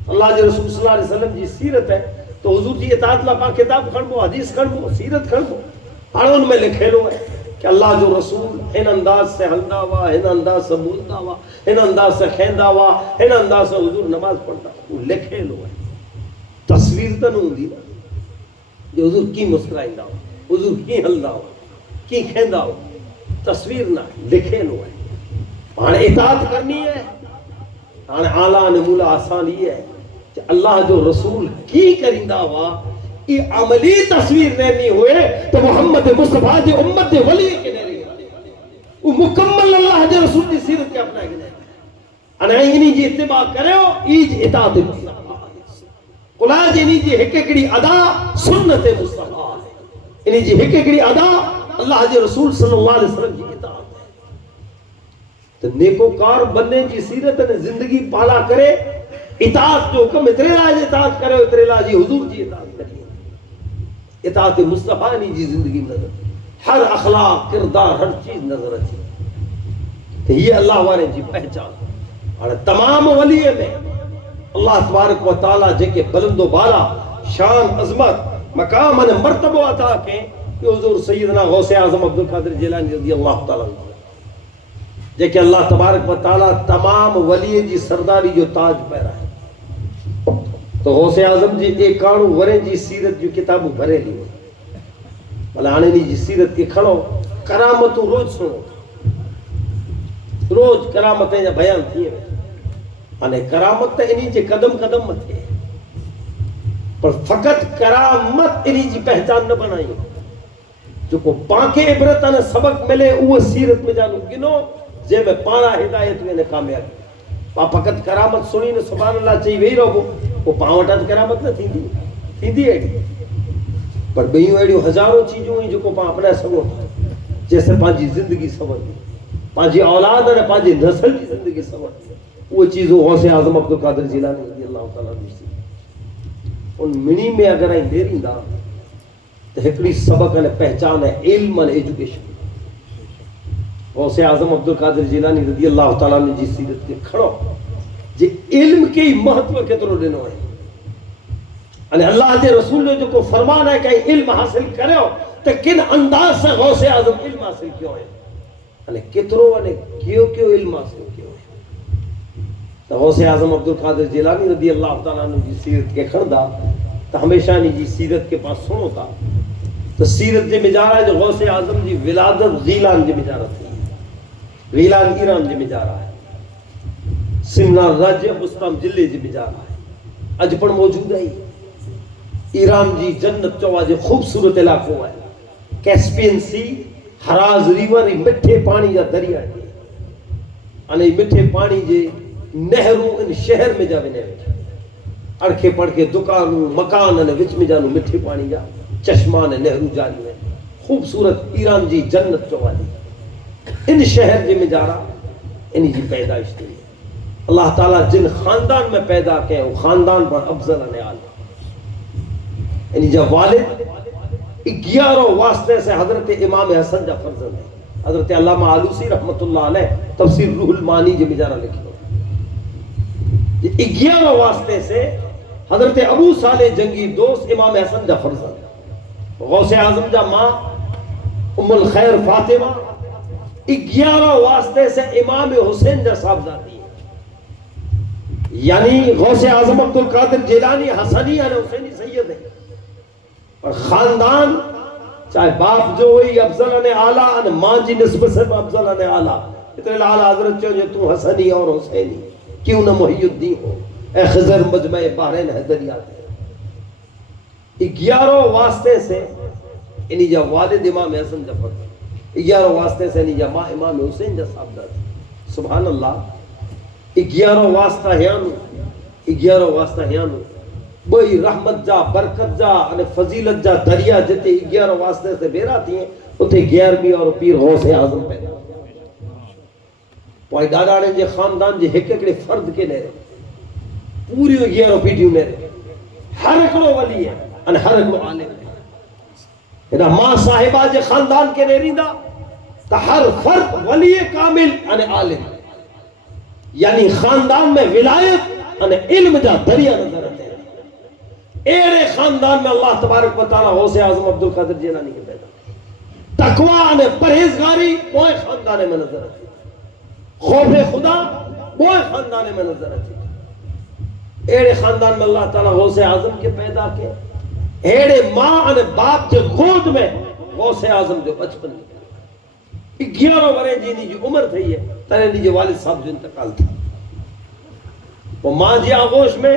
اللہ جی رسول صلی اللہ علیہ وسلم جی سیرت ہے تو حضور جی اطاعت لا کتاب کھڑبو حدیث کھڑبو سیرت کھڑبو ان میں لکھے لو ہے کہ اللہ جو رسول ان انداز سے ہلدا ہوا ان انداز سے بولتا ہوا ان انداز سے کھیندا ہوا ان انداز سے حضور نماز پڑھتا وہ لکھے لو ہے. تصویر تو نہیں ہوندی نا جو حضور کی مسکرائندا ہو حضور کی ہلدا ہو کی کھیندا ہو تصویر نہ لکھے لو ہے. ہاں اطاعت کرنی ہے ہاں اعلیٰ نمولہ آسان یہ ہے اللہ جو رسول کی کریندا ہوا یہ عملی تصویر نہیں ہوئے تو محمد مصطفیٰ جی امت دے ولی کے نہیں وہ مکمل اللہ جے رسول دی سیرت کے اپنا گئے انا انہی جی اتباع کرو ایج اطاعت مصطفیٰ قلع جی انہی جی ہکڑی ادا سنت مصطفیٰ انہی جی ہکڑی ادا اللہ جے رسول صلی اللہ علیہ وسلم جی اطاعت تو نیکوکار بننے کی سیرت نے زندگی پالا کرے اطاعت جو حکم اترے لاج اطاعت کرے اترے لاجی حضور جی اطاعت کریے اطاعت مصطفیٰ نہیں جی زندگی میں نظر ہر اخلاق کردار ہر چیز نظر اچھی تو یہ اللہ والے جی پہچان اور تمام ولی میں اللہ تبارک و تعالیٰ جے کے بلند و بالا شان عظمت مقام اور مرتبہ عطا کے کہ حضور سیدنا غوث اعظم عبدالقادر جیلانی رضی اللہ تعالیٰ جے کہ اللہ تبارک و تعالیٰ تمام ولی جی سرداری جو تاج پہرا ہے تو غوث اعظم جی ایک کانو ورے جی سیرت جو کتابوں بھرے لی ملانے جی سیرت کے کھڑو کرامتوں روز سنو روز کرامتیں جا بیان تھیے مانے کرامت تا انہی جی قدم قدم متھے پر فقط کرامت انہی جی پہچان نہ بنائی جو کو پانکے عبرتاں سبق ملے وہ سیرت میں جانو گنو جے میں پانا ہدایت میں نے کامیاب پا فقط کرامت سنی نے سبحان اللہ چاہیے وہی رہو وہ پاوٹا کرامت نہ تھی دی ایڈی پر بیوں ایڈیوں ہزاروں چیزوں ہیں جو کو پا اپنا سگو جیسے پانچی زندگی سمجھ پانچی اولاد اور پانچی نسل کی زندگی سمجھ وہ چیزوں غوث اعظم عبدالقادر جیلانی رضی اللہ تعالیٰ عنہ ان منی میں اگر آئیں دیریں دا تو ہکڑی سبق ہے پہچان ہے علم اور ایجوکیشن غوث اعظم عبدالقادر جیلانی رضی اللہ تعالیٰ نے جی سیرت کے کھڑو جی علم کے محتوہ کترو دنوں ہے یعنی اللہ کے رسول نے جو کو فرمانا ہے کہ علم حاصل کرے ہو تو کن انداز سے غوث اعظم علم حاصل کیوں ہے یعنی کترو یعنی کیوں علم حاصل کیوں ہے تو غوث اعظم عبدالقادر جیلانی رضی اللہ تعالیٰ نے جی سیرت کے کھڑدا تو ہمیشہ نہیں جی سیرت کے پاس سنو تھا تو سیرت جی مجارہ ہے جو غوث اعظم جی ولادت غیلان جی مجارہ تھی غیلان ایران جی مجارہ ہے سمنا راجیہ بستام جلے جی مجارہ ہے اج پر موجود ہے ایران جی جنت چواجے خوبصورت علاقوں ہے کیسپین سی ہراز ریور مٹھے پانی جا دریا ہے انہیں مٹھے پانی جے نہروں ان شہر میں جا ونے اڑکے پڑھ کے دکانوں مکان ان وچ میں جانو مٹھے پانی جا چشمان نہروں جاری ہے خوبصورت ایران جی جنت چواجے ان شہر جے میں جا رہا انہی جی پیدائش تھی اللہ تعالیٰ جن خاندان میں پیدا کیا وہ خاندان پر افضل انعال یعنی جب والد 11 واسطے سے حضرت امام حسن جا فرزند ہے حضرت علامہ آلوسی رحمت اللہ علیہ تفسیر روح المانی جی مجارہ لکھی 11 واسطے سے حضرت ابو صالح جنگی دوست امام حسن جا فرزند غوث اعظم جا ماں ام الخیر فاطمہ 11 واسطے سے امام حسین جا صاحبزادی ہے یعنی غوث اعظم عبدالقادر جیلانی حسنی یعنی حسینی سید ہے اور خاندان چاہے باپ جو ہوئی افضل نے اعلیٰ ماں جی نسبت سے افضل نے اعلیٰ اتنے اعلیٰ حضرت چاہو جو تو حسنی اور حسینی کیوں نہ محی الدین ہو اے خضر مجمع بحرین حیدریات ہے 11 واسطے سے انہی جا والد امام حسن جا فرد 11 واسطے سے انہی جا ماں امام حسین جا صاحبزادی سبحان اللہ 11 واسطہ ہیانو 11 واسطہ ہیانو بھئی رحمت جا برکت جا فضیلت جا دریا جتے 11 واسطے سے بیرا تھی ہیں اتے 11ویں اور پیر غوث اعظم پیدا پوئی ڈاڈا نے جے خاندان جے ایک ایکڑے فرد کے نہرے پوری 11 پیٹیوں نہرے ہر اکڑو ولی ہے ہر اکڑو عالم ہے ماں صاحبہ جے خاندان کے نہرین دا تا ہر فرد ولی کامل عالم یعنی خاندان میں ولایت علم جا دریا نظر آتے ہیں ایرے خاندان میں اللہ تبارک و تعالیٰ غوث اعظم عبدالقادر جیلانی کے پیدا تقوی پرہیزگاری وہ خاندان میں نظر آتی خوف خدا وہ خاندان میں نظر آتی ایرے خاندان میں اللہ تعالیٰ غوث اعظم کے پیدا کے ایرے ماں باپ کے گود میں غوث اعظم جو بچپن 11 ورے جی جو عمر تھی ہے ترے جو والد صاحب جو انتقال تھا وہ ماں جی آغوش میں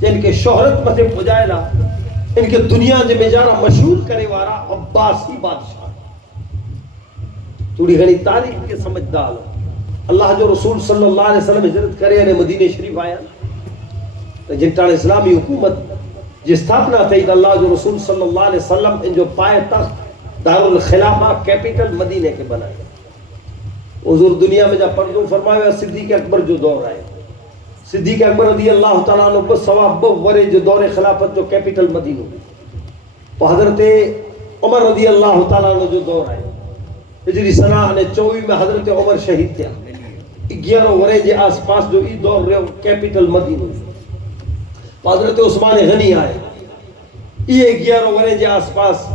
جن کے شہرت متے پجائلا ان کے دنیا دے میجارا مشہور کرے وارا عباسی بادشاہ تھوڑی گھنی تاریخ کے سمجھدار اللہ جو رسول صلی اللہ علیہ وسلم ہجرت کرے نے مدینہ شریف آیا جن ٹان اسلامی حکومت جی استھاپنا تھی اللہ جو رسول صلی اللہ علیہ وسلم ان جو پائے تخت دارالخلافہ کیپٹل مدینے کے بنائے حضور دنیا میں جب پردوں فرمایا صدیق اکبر جو دور آئے صدیق اکبر رضی اللہ تعالیٰ عنہ بس ثواب ورے جو دور خلافت جو کیپٹل مدینہ تو حضرت عمر رضی اللہ تعالیٰ عنہ جو دور آئے ہجری سنہ 24 میں حضرت عمر شہید تھے 11 ورے جے آس پاس جو ای دور رہے کیپٹل مدینہ حضرت عثمان غنی آئے یہ 11 ورے جے آس پاس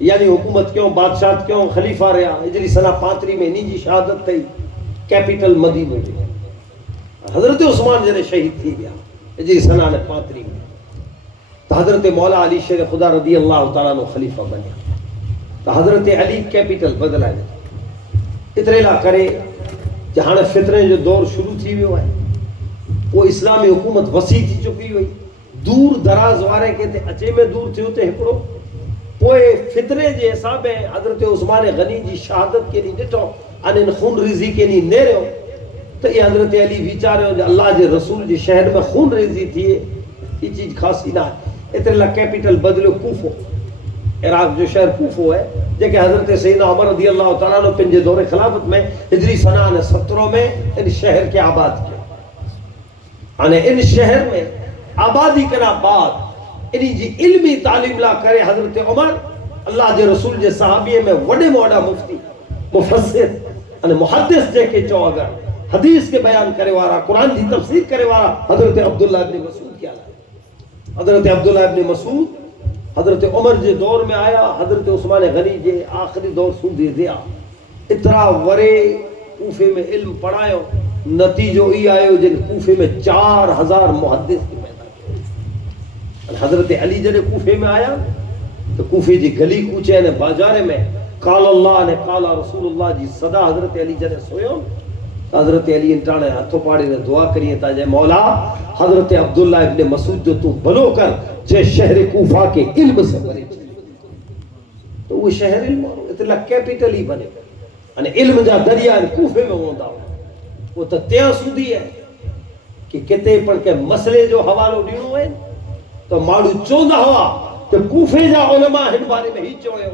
یعنی حکومت کیوں بادشاہت کیوں خلیفہ رہا ہجری سنہ 35 میں انہی جی شہادت تھی کیپٹل مدینہ جی حضرت عثمان جنے شہید تھی گیا ہجری سنہ 35 میں تو حضرت مولا علی شیر خدا رضی اللہ تعالیٰ عنہ خلیفہ بنیا تو حضرت علی کیپٹل بدلا ہے اترے لا کرے جہاں فطرے جو دور شروع تھی ہوئے ہے وہ اسلامی حکومت وسیع تھی چکی ہوئی دور دراز وارے کہتے اچے میں دور تھی ہوتے ہکڑو پوئے فطرے جے حساب ہے حضرت عثمان غنی جی شہادت کے لیے ڈٹو ان خون ریزی کے لیے نیرے ہو تو یہ حضرت علی بیچارے ہو اللہ جے رسول جی شہر میں خون ریزی تھی یہ چیز خاصی نہ ہے اتنے لا کیپٹل بدلو کوفو عراق جو شہر کوفو ہے جے کہ حضرت سیدنا عمر رضی اللہ تعالیٰ عنہ پنجے دور خلافت میں ہجری سنہ 17 میں ان شہر کے آباد کیا ان شہر میں آبادی کنا بعد انہی جی علمی تعلیم لا کرے حضرت عمر اللہ جے رسول جے صحابیے میں وڈے موڑا مفتی مفسر محدث جے کے چو اگر حدیث کے بیان کرے وارا قرآن جی تفسیر کرے وارا حضرت عبداللہ ابن مسعود کیا لائے حضرت عبداللہ ابن مسعود حضرت عمر جے دور میں آیا حضرت عثمان غنی جے آخری دور سن دے دیا اترا ورے کوفے میں علم پڑھائیو نتیجو ای آئیو جن کوفے میں 4000 محدث کی پیدا کیا حضرت علی جنے کوفے میں آیا تو کوفے جی گلی کوچے نے بازارے میں قال اللہ نے قال رسول اللہ جی صدا حضرت علی جنے سوئیو حضرت علی انٹانے ہاتھوں پاڑے نے دعا کریے تا جے مولا حضرت عبداللہ ابن مسعود جو تو بلو کر جے شہر کوفہ کے علم سے بنے تو وہ شہر علم اتلا کیپٹل ہی بنے یعنی علم جا دریا کوفے میں ہوندا وہ تو تیاں سودی ہے کہ کتے پڑھ کے مسئلے جو حوالو ڈینو ہے تو ماڑو چوندہ ہوا کہ کوفے جا علماء ہن بارے میں ہی چوئے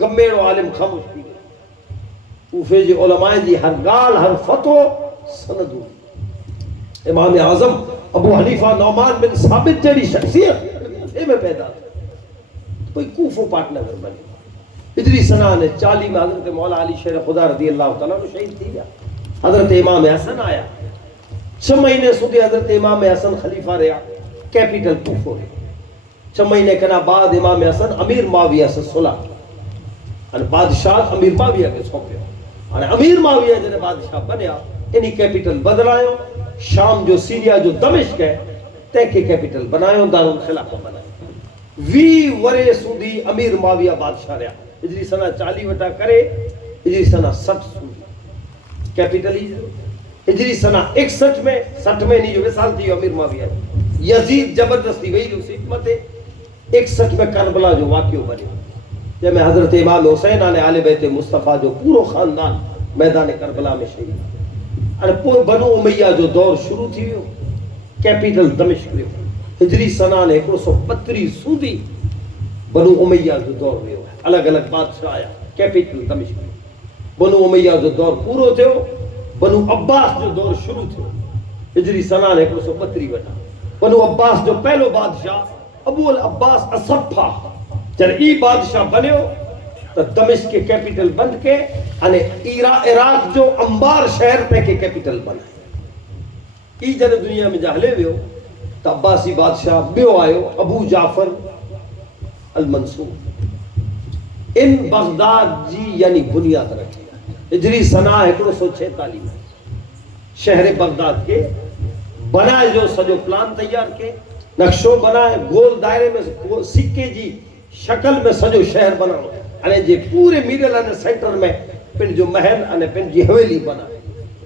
گمیڑو عالم خاموش تھی کوفے جی علماء جی ہر گال ہر فتو سندو امام اعظم ابو حنیفہ نعمان بن ثابت جڑی شخصیت کوفے میں پیدا کوئی کوفو پارٹنر بنے ہجری سنہ 40 میں حضرت مولا علی شیر خدا رضی اللہ تعالیٰ نے شہید تھی گیا حضرت امام حسن آیا 6 مہینے سودی حضرت امام حسن خلیفہ رہا کیپٹل کوفو رہا 6 مہینے کنا بعد امام حسن امیر معاویہ سے صلح بادشاہ امیر معاویہ کے سونپے امیر معاویہ جنے بادشاہ بنیا انہی کیپٹل بدلائیو شام جو سیریا جو دمشق ہے تے کے کیپٹل بنائیو دارالخلافہ بنائیو 20 ورے سودی امیر معاویہ بادشاہ رہا ہجری سنہ 40 وٹا کرے ہجری سنہ 60 سودی کیپٹل ہی ہجری سنہ 61 میں 60 میں نہیں جو وصال تھی امیر معاویہ یزید زبردستی وہی جو حکمت 61 میں کربلا جو واقعہ بنے جب میں حضرت امام حسین آنے آل بیت مصطفیٰ جو پورو خاندان میدان کربلا میں شہید اور پور بنو امیہ جو دور شروع تھی ہو کیپٹل دمشق رہو ہجری سنہ 132 سودی بنو امیہ جو دور رہو الگ الگ بادشاہ آیا کیپٹل دمشق بنو امیہ جو دور پورو تھے ہو بنو عباس جو دور شروع تھے ہو ہجری سنہ 132 بنا بنو عباس جو پہلو بادشاہ ابو العباس اصفہ جب ای بادشاہ بنے ہو تو دمشق کے کیپٹل بند کے عراق جو انبار شہر پہ کے کیپٹل بنا ای جن دنیا میں جہلے ہوئے ہو تو عباسی بادشاہ بیو آئے ہو ابو جعفر المنصور ان بغداد جی یعنی بنیاد رکھی ہجری سنہ 146 شہر بغداد کے بنائے جو سجو پلان تیار کے نقشو بنائے گول دائرے میں سکے جی شکل میں سجو شہر بناؤ یعنی جی پورے میڈل انے سینٹر میں پن جو محل انے پن جی حویلی بنا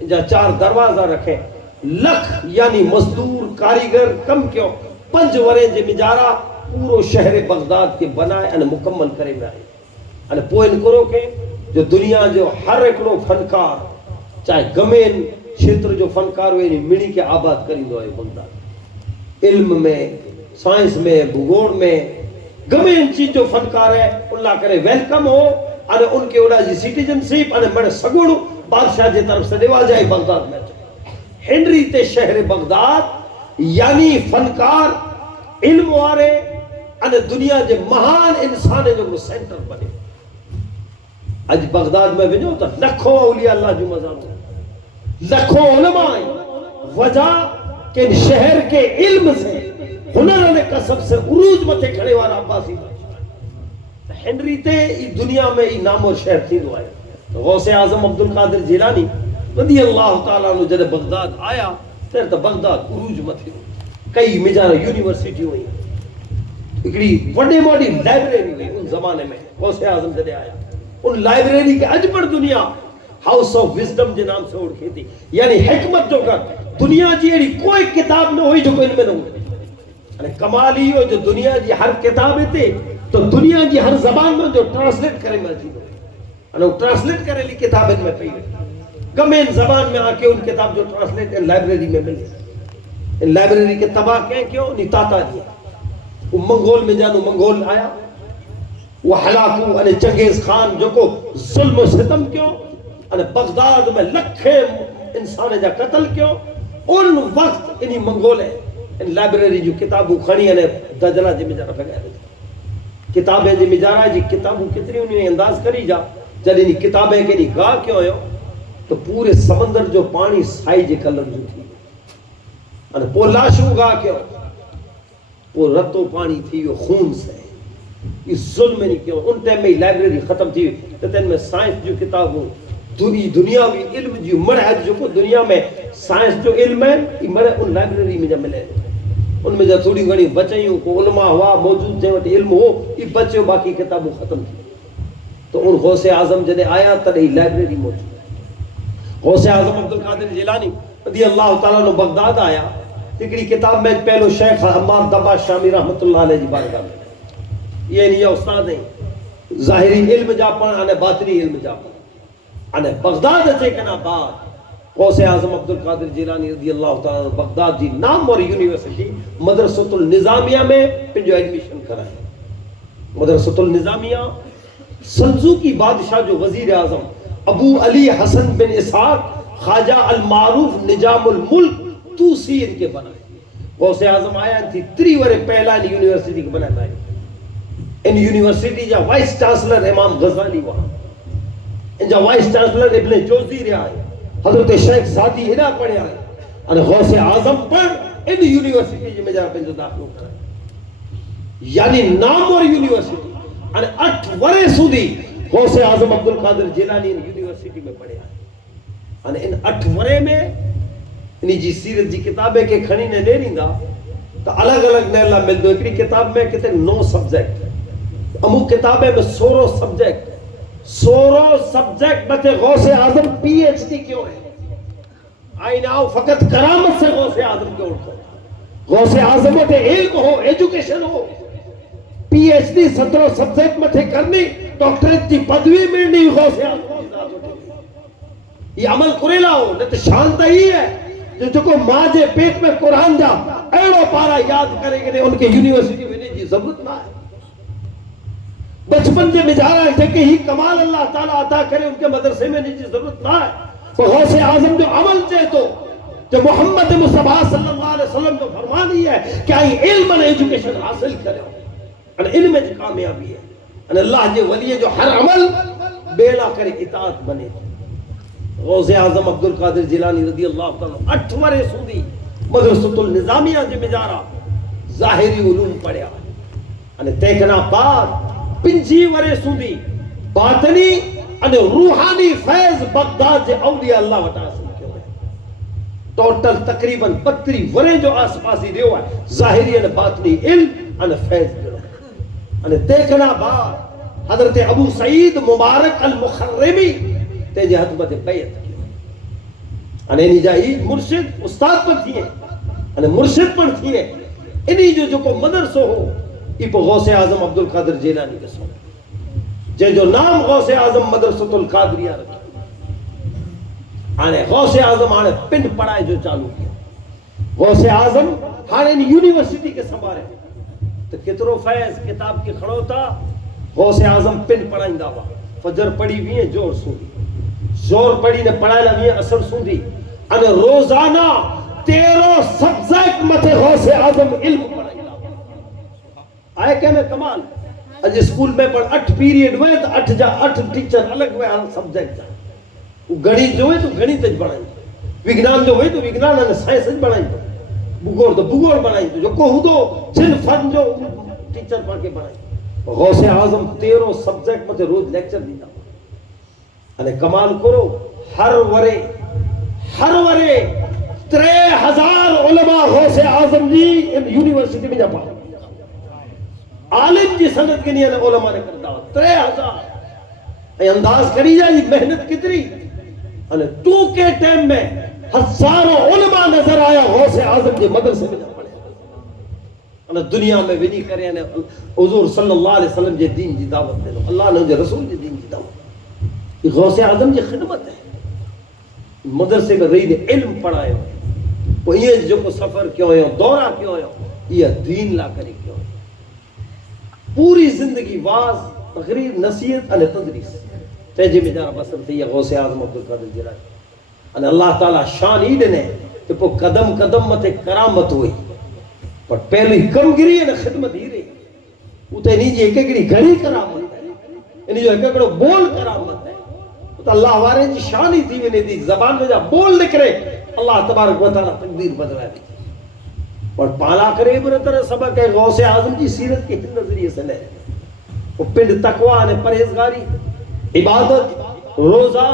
جا 4 دروازہ رکھیں لکھ یعنی مزدور کاریگر کم کیوں 5 ورے جے مجارا پورو شہر بغداد کے بنائے ان مکمل کرے میں آئے ان پوئن کرو کہ جو دنیا جو ہر ایکڑو فنکار چاہے گمین چھیتر جو فنکار ہوئے مڑی کے آباد کریں دو آئے بغداد علم میں سائنس میں بھگوڑ میں گمین چیز جو فنکار ہے اللہ کرے ویلکم ہو اور ان کے اڑا جی سٹیزنشپ اور بڑے سگوڑ بادشاہ جی طرف سے دیوا جائے بغداد میں ہنری تے شہر بغداد یعنی فنکار علم وارے اور دنیا جے مہان انسان جو سینٹر بنے اج بغداد میں بنو تو لکھوں اولیاء اللہ جو مزاروں لکھوں علماء وجہ کہ شہر کے علم سے ہنر نے کسب سے عروج متے کھڑے والا عباسی ہنری تے دنیا میں ای نام و شہر تھی دو آئے غوث اعظم عبد القادر جیلانی رضی اللہ تعالیٰ عنہ جب بغداد آیا پھر تو بغداد عروج متے کئی مجارہ یونیورسٹی ہوئی اکڑی وڈے موڈی لائبریری ہوئی ان زمانے میں غوث اعظم جب آیا ان لائبریری کے اجبر دنیا ہاؤس آف وزڈم کے نام سے اڑکھی تھی یعنی حکمت جو کر دنیا جی ایڑی کوئی کتاب نہ ہوئی جو کوئی علم نہ ہوئی کمال ہی ہو جو دنیا جی ہر کتاب تھے تو دنیا جی ہر زبان میں جو ٹرانسلیٹ کرے مسجد ہو ٹرانسلیٹ کرے لی کتاب ان میں پئی گمین زبان میں آکے ان کتاب جو ٹرانسلیٹ ان لائبریری میں ملے ان لائبریری کے تباہ کہیں کیوں نہیں تاتا دیا وہ منگول میں جانو منگول آیا وہ ہلاکو انہیں چنگیز خان جو کو ظلم و ستم کیوں انہیں بغداد میں لکھے انسان جا قتل کیوں ان وقت انہی منگولے ان لائبریری جو کتابوں کھڑی انہیں دجلہ جی مجارہ پھگائے دیتا کتابیں جی مجارہ جی کتابوں کتنی انہیں انداز کری جا جب انہی کتابیں کے نہیں گاہ کیوں ہو تو پورے سمندر جو پانی سائی جی کلر جو تھی انہیں پو لاشو گاہ کیوں وہ رتو پانی تھی وہ خون سے اس ظلم میں نہیں کیوں ان ٹائم میں لائبریری ختم تھی تو تین میں سائنس جو کتاب ہوں دنیاوی علم جو مرحد جو کو دنیا میں سائنس جو علم ہے یہ مرحد ان لائبریری میں جب ملے ان میں جب تھوڑی گھنی بچائیوں کو علماء ہوا موجود تھے وقت علم ہو یہ بچے باقی کتابوں ختم تھی تو ان غوث اعظم جنہیں آیا تر ہی لائبریری موجود غوث اعظم عبد القادر جیلانی رضی اللہ تعالیٰ نے بغداد آیا تکڑی کتاب میں پہلو شیخ حماد دبا شامی رحمت اللہ علیہ جی بارگاہ میں یہ نہیں استاد ہیں ظاہری علم جاپان آنے باطنی علم جاپان آنے بغداد اچھے کنا بعد غوث اعظم عبد القادر جیلانی رضی اللہ تعالیٰ بغداد جی نام اور یونیورسٹی مدرسۃ النظامیہ میں پھر جو ایڈمیشن کرائے مدرسۃ النظامیہ سنزو کی بادشاہ جو وزیر اعظم ابو علی حسن بن اسحاق خواجہ المعروف نجام الملک توسی ان کے بنائے غوث اعظم آیا تھی 3 ورے پہلا یونیورسٹی کے بنائے لائے ان یونیورسٹی جا وائس چانسلر امام غزالی وہاں ان جا وائس چانسلر ابن جوزی رہا ہے حضرت شیخ زادی ہدا پڑھے آئے اور غوث اعظم پر ان یونیورسٹی میں جا پہ داخل کرائے یعنی نام اور یونیورسٹی اور 8 ورے سودی غوث اعظم عبد القادر جیلانی ان یونیورسٹی میں پڑھے آئے اور ان 8 ورے میں انہی جی سیرت جی کتابیں کے کھڑی نے لے رہی دا تو الگ الگ نیلہ مل دو ایک کتاب میں کہتے 9 سبجیکٹ امو کتابیں میں 16 سبجیکٹ بتے غوث اعظم پی ایچ ڈی کیوں ہے آئین آؤ فقط کرامت سے غوث اعظم کیوں اٹھو غوث اعظم تے علم ہو ایجوکیشن ہو پی ایچ ڈی 17 سبجیکٹ میں تھے کرنی ڈاکٹریٹ کی پدوی ملنی غوث اعظم یہ عمل کریلا ہو نہ تو شانتا ہی ہے جو کو ماں جے پیٹ میں قرآن جا ایڑو پارا یاد کریں گے ان کے یونیورسٹی میں جی ضرورت نہ ہے بچپن جے مجارہ ہے کہ ہی کمال اللہ تعالیٰ عطا کرے ان کے مدرسے میں نہیں جی ضرورت نہ ہے تو غوث اعظم جو عمل چاہے تو جو محمد مصطفیٰ صلی اللہ علیہ وسلم جو فرمانی ہے کہ آئی علم اور ایجوکیشن حاصل کرے اور علم جو کامیابی ہے اور اللہ جو ولی جو ہر عمل بیلا کرے اطاعت بنے غوث اعظم عبد القادر جیلانی رضی اللہ تعالیٰ 8 ورے سودی مدرسۃ النظامیہ جو مجارہ ظاہری علوم پڑھیا اور تیکنا بعد 5 ورے سودی باطنی اور روحانی فیض بغداد جے اولیاء اللہ وٹا حاصل کیوں ہے ٹوٹل تقریباً 32 ورے جو آس پاسی دیو ہے ظاہری اور باطنی علم اور فیض دیو ہے اور تیکنا بعد حضرت ابو سعید مبارک المخرمی تیجے حتمت بیعت کی انہیں جائی مرشد استاد پر تھیے انہیں مرشد پر تھیے انہی جو کو مدرسو ہو یہ پہ غوث اعظم عبد القادر جیلانی کے سو جے جو نام غوث اعظم مدرسۃ القادریہ رکھا آنے غوث اعظم آنے پنڈ پڑھائے جو چالو کیا غوث اعظم ہانے یونیورسٹی کے سنبھارے تو کترو فیض کتاب کی کھڑوتا غوث اعظم پنڈ پڑھائیں دا ہوا فجر پڑھی بھی ہیں جور سوندی زور پڑھی نے پڑھائے لگی ہیں اثر سوندی ان روزانہ 13 سبجیکٹ متے غوث اعظم علم پڑھائیں دا آئے کہ میں کمال اج اسکول میں پڑھ 8 پیریڈ ہوئے تو 8 ٹیچر الگ ہوئے ہر سبجیکٹ جا گڑی جو ہے تو گڑی تج بڑھائیں وگنان جو ہوئے تو وگنان نے سائنس بڑھائیں بگوڑ تو بگوڑ بڑھائیں جو کو ہدو جن فن جو ٹیچر پڑھ کے بڑھائیں غوث اعظم 13 سبجیکٹ متے روز لیکچر دیتا انہیں کمال کرو ہر ورے 3000 علماء غوث اعظم جی یونیورسٹی میں جا پڑھا عالم جی سند کے لیے علماء نے کرتا 3000 اے انداز کری جائے محنت کتنی انہیں تو کے ٹائم میں ہزاروں علماء نظر آیا غوث اعظم جی مدرسے میں جا پڑھے انہیں دنیا میں بھی نہیں کرے انہیں حضور صلی اللہ علیہ وسلم جی دین جی دعوت دے دو اللہ نے جی رسول جی دین جی دعوت یہ غوث اعظم جی خدمت ہے مدرسے میں رہی نے علم پڑھائے ہو وہ یہ جو کو سفر کیوں ہے دورہ کیوں ہے یہ دین لا کری کیوں ہے پوری زندگی واز تقریر نصیحت علی تدریس تیجے میں جارا بسر تھی یہ غوث اعظم عبد القادر جیلانی ان اللہ تعالیٰ شان ہی دنے کہ پو قدم قدم مت کرامت ہوئی پر پہلی کم گری ہے نا خدمت ہی رہی اتے نہیں جی ایک ایکڑی گھڑی کرامت ہے انہی جو ایک ایکڑو بول کرامت ہے تو اللہ وارے جی شان ہی تھی وینے دی زبان میں جا بول نکرے اللہ تبارک و تعالیٰ تقدیر بدلا دی اور پالا کرے برتر سبق ہے غوث اعظم جی سیرت کے نظریے سے لے وہ پنڈ تقوی نے پرہیزگاری عبادت روزہ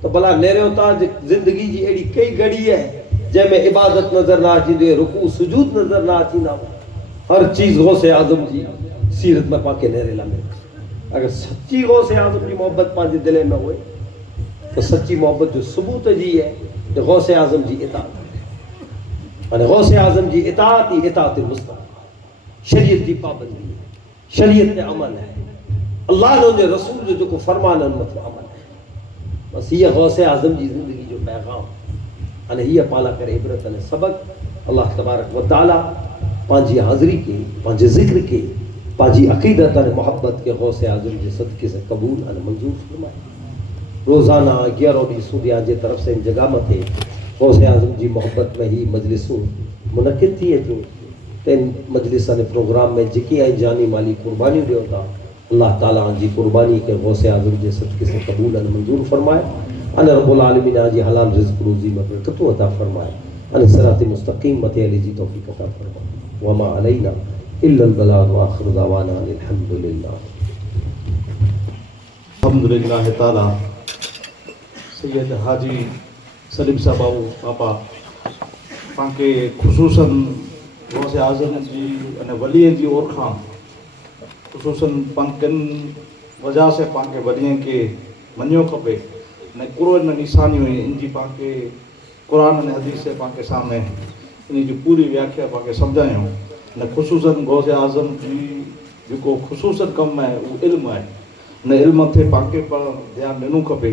تو بلا نیرے ہوتا زندگی جی ایڈی کئی گڑی ہے جے میں عبادت نظر نہ آتی دے رکوع سجود نظر نہ آتی نہ ہر چیز غوث اعظم جی سیرت میں پاکے نیرے لمے اگر سچی غوث اعظم جی محبت پانچے دلے میں ہوئے تو سچی محبت جو ثبوت جی ہے تو غوث اعظم جی اطاعت ہے غوث اعظم جی اطاعت ہی اطاعت مصطفیٰ شریعت کی پابندی ہے شریعت عمل ہے اللہ نے رسول جو کو فرمان مطلب عمل ہے بس یہ غوث اعظم جی زندگی جو پیغام انہیں یہ پالا کرے عبرت انہیں سبق اللہ تبارک و تعالی پانچی حاضری کے پانچی ذکر کے پانچی عقیدت انہیں محبت کے غوث اعظم جی صدقے سے قبول انہیں منظور فرمائے روزانہ 11 سودیاں جی طرف سے ان جگہ متے غوث اعظم جی محبت میں ہی مجلسوں منعقد تھی ہے جو تین مجلسہ نے پروگرام میں جکی آئی جانی مالی قربانی دے ہوتا اللہ تعالیٰ جی قربانی کے غوث اعظم جی صدقے سے قبول انہیں منظور فرمائے انہیں رب العالمین جی حلال رزق روزی میں برکتوں عطا فرمائے انہیں صراط مستقیم مت علی جی توفیق عطا فرمائے وما علینا الا البلاغ وآخر دعوانا الحمدللہ الحمدللہ تعالیٰ سید حاجی سلیم صاحب پاپا پانکے خصوصاً غوث اعظم جی انہیں ولی جی اورکھاں خصوصاً پانکن وجہ سے پانکے ولیوں کے منیو کھپے نے قرآن نشانی ہوئی ان جی پانکے قرآن نے حدیث سے پانکے سامنے ان جی پوری ویاکھیا پانکے سمجھائیں ہوں نے خصوصاً غوث اعظم جی جو کو خصوصاً کم ہے وہ علم ہے نے علم تھے پانکے پر دھیان ڈنوں کھپے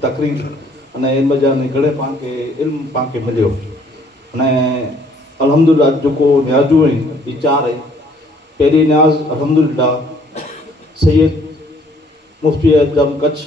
تقریر અને એમ બજાને ઘણે પાંકે ઇલ્મ પાંકે મળ્યો અને અલ્હમ્દુલિલ્લાહ જેકો ન્યાજુ હઈ એ ચાર હઈ પહેરી ન્યાજ અલ્હમ્દુલિલ્લાહ સૈયદ મુફ્તી આઝમ કચ્છ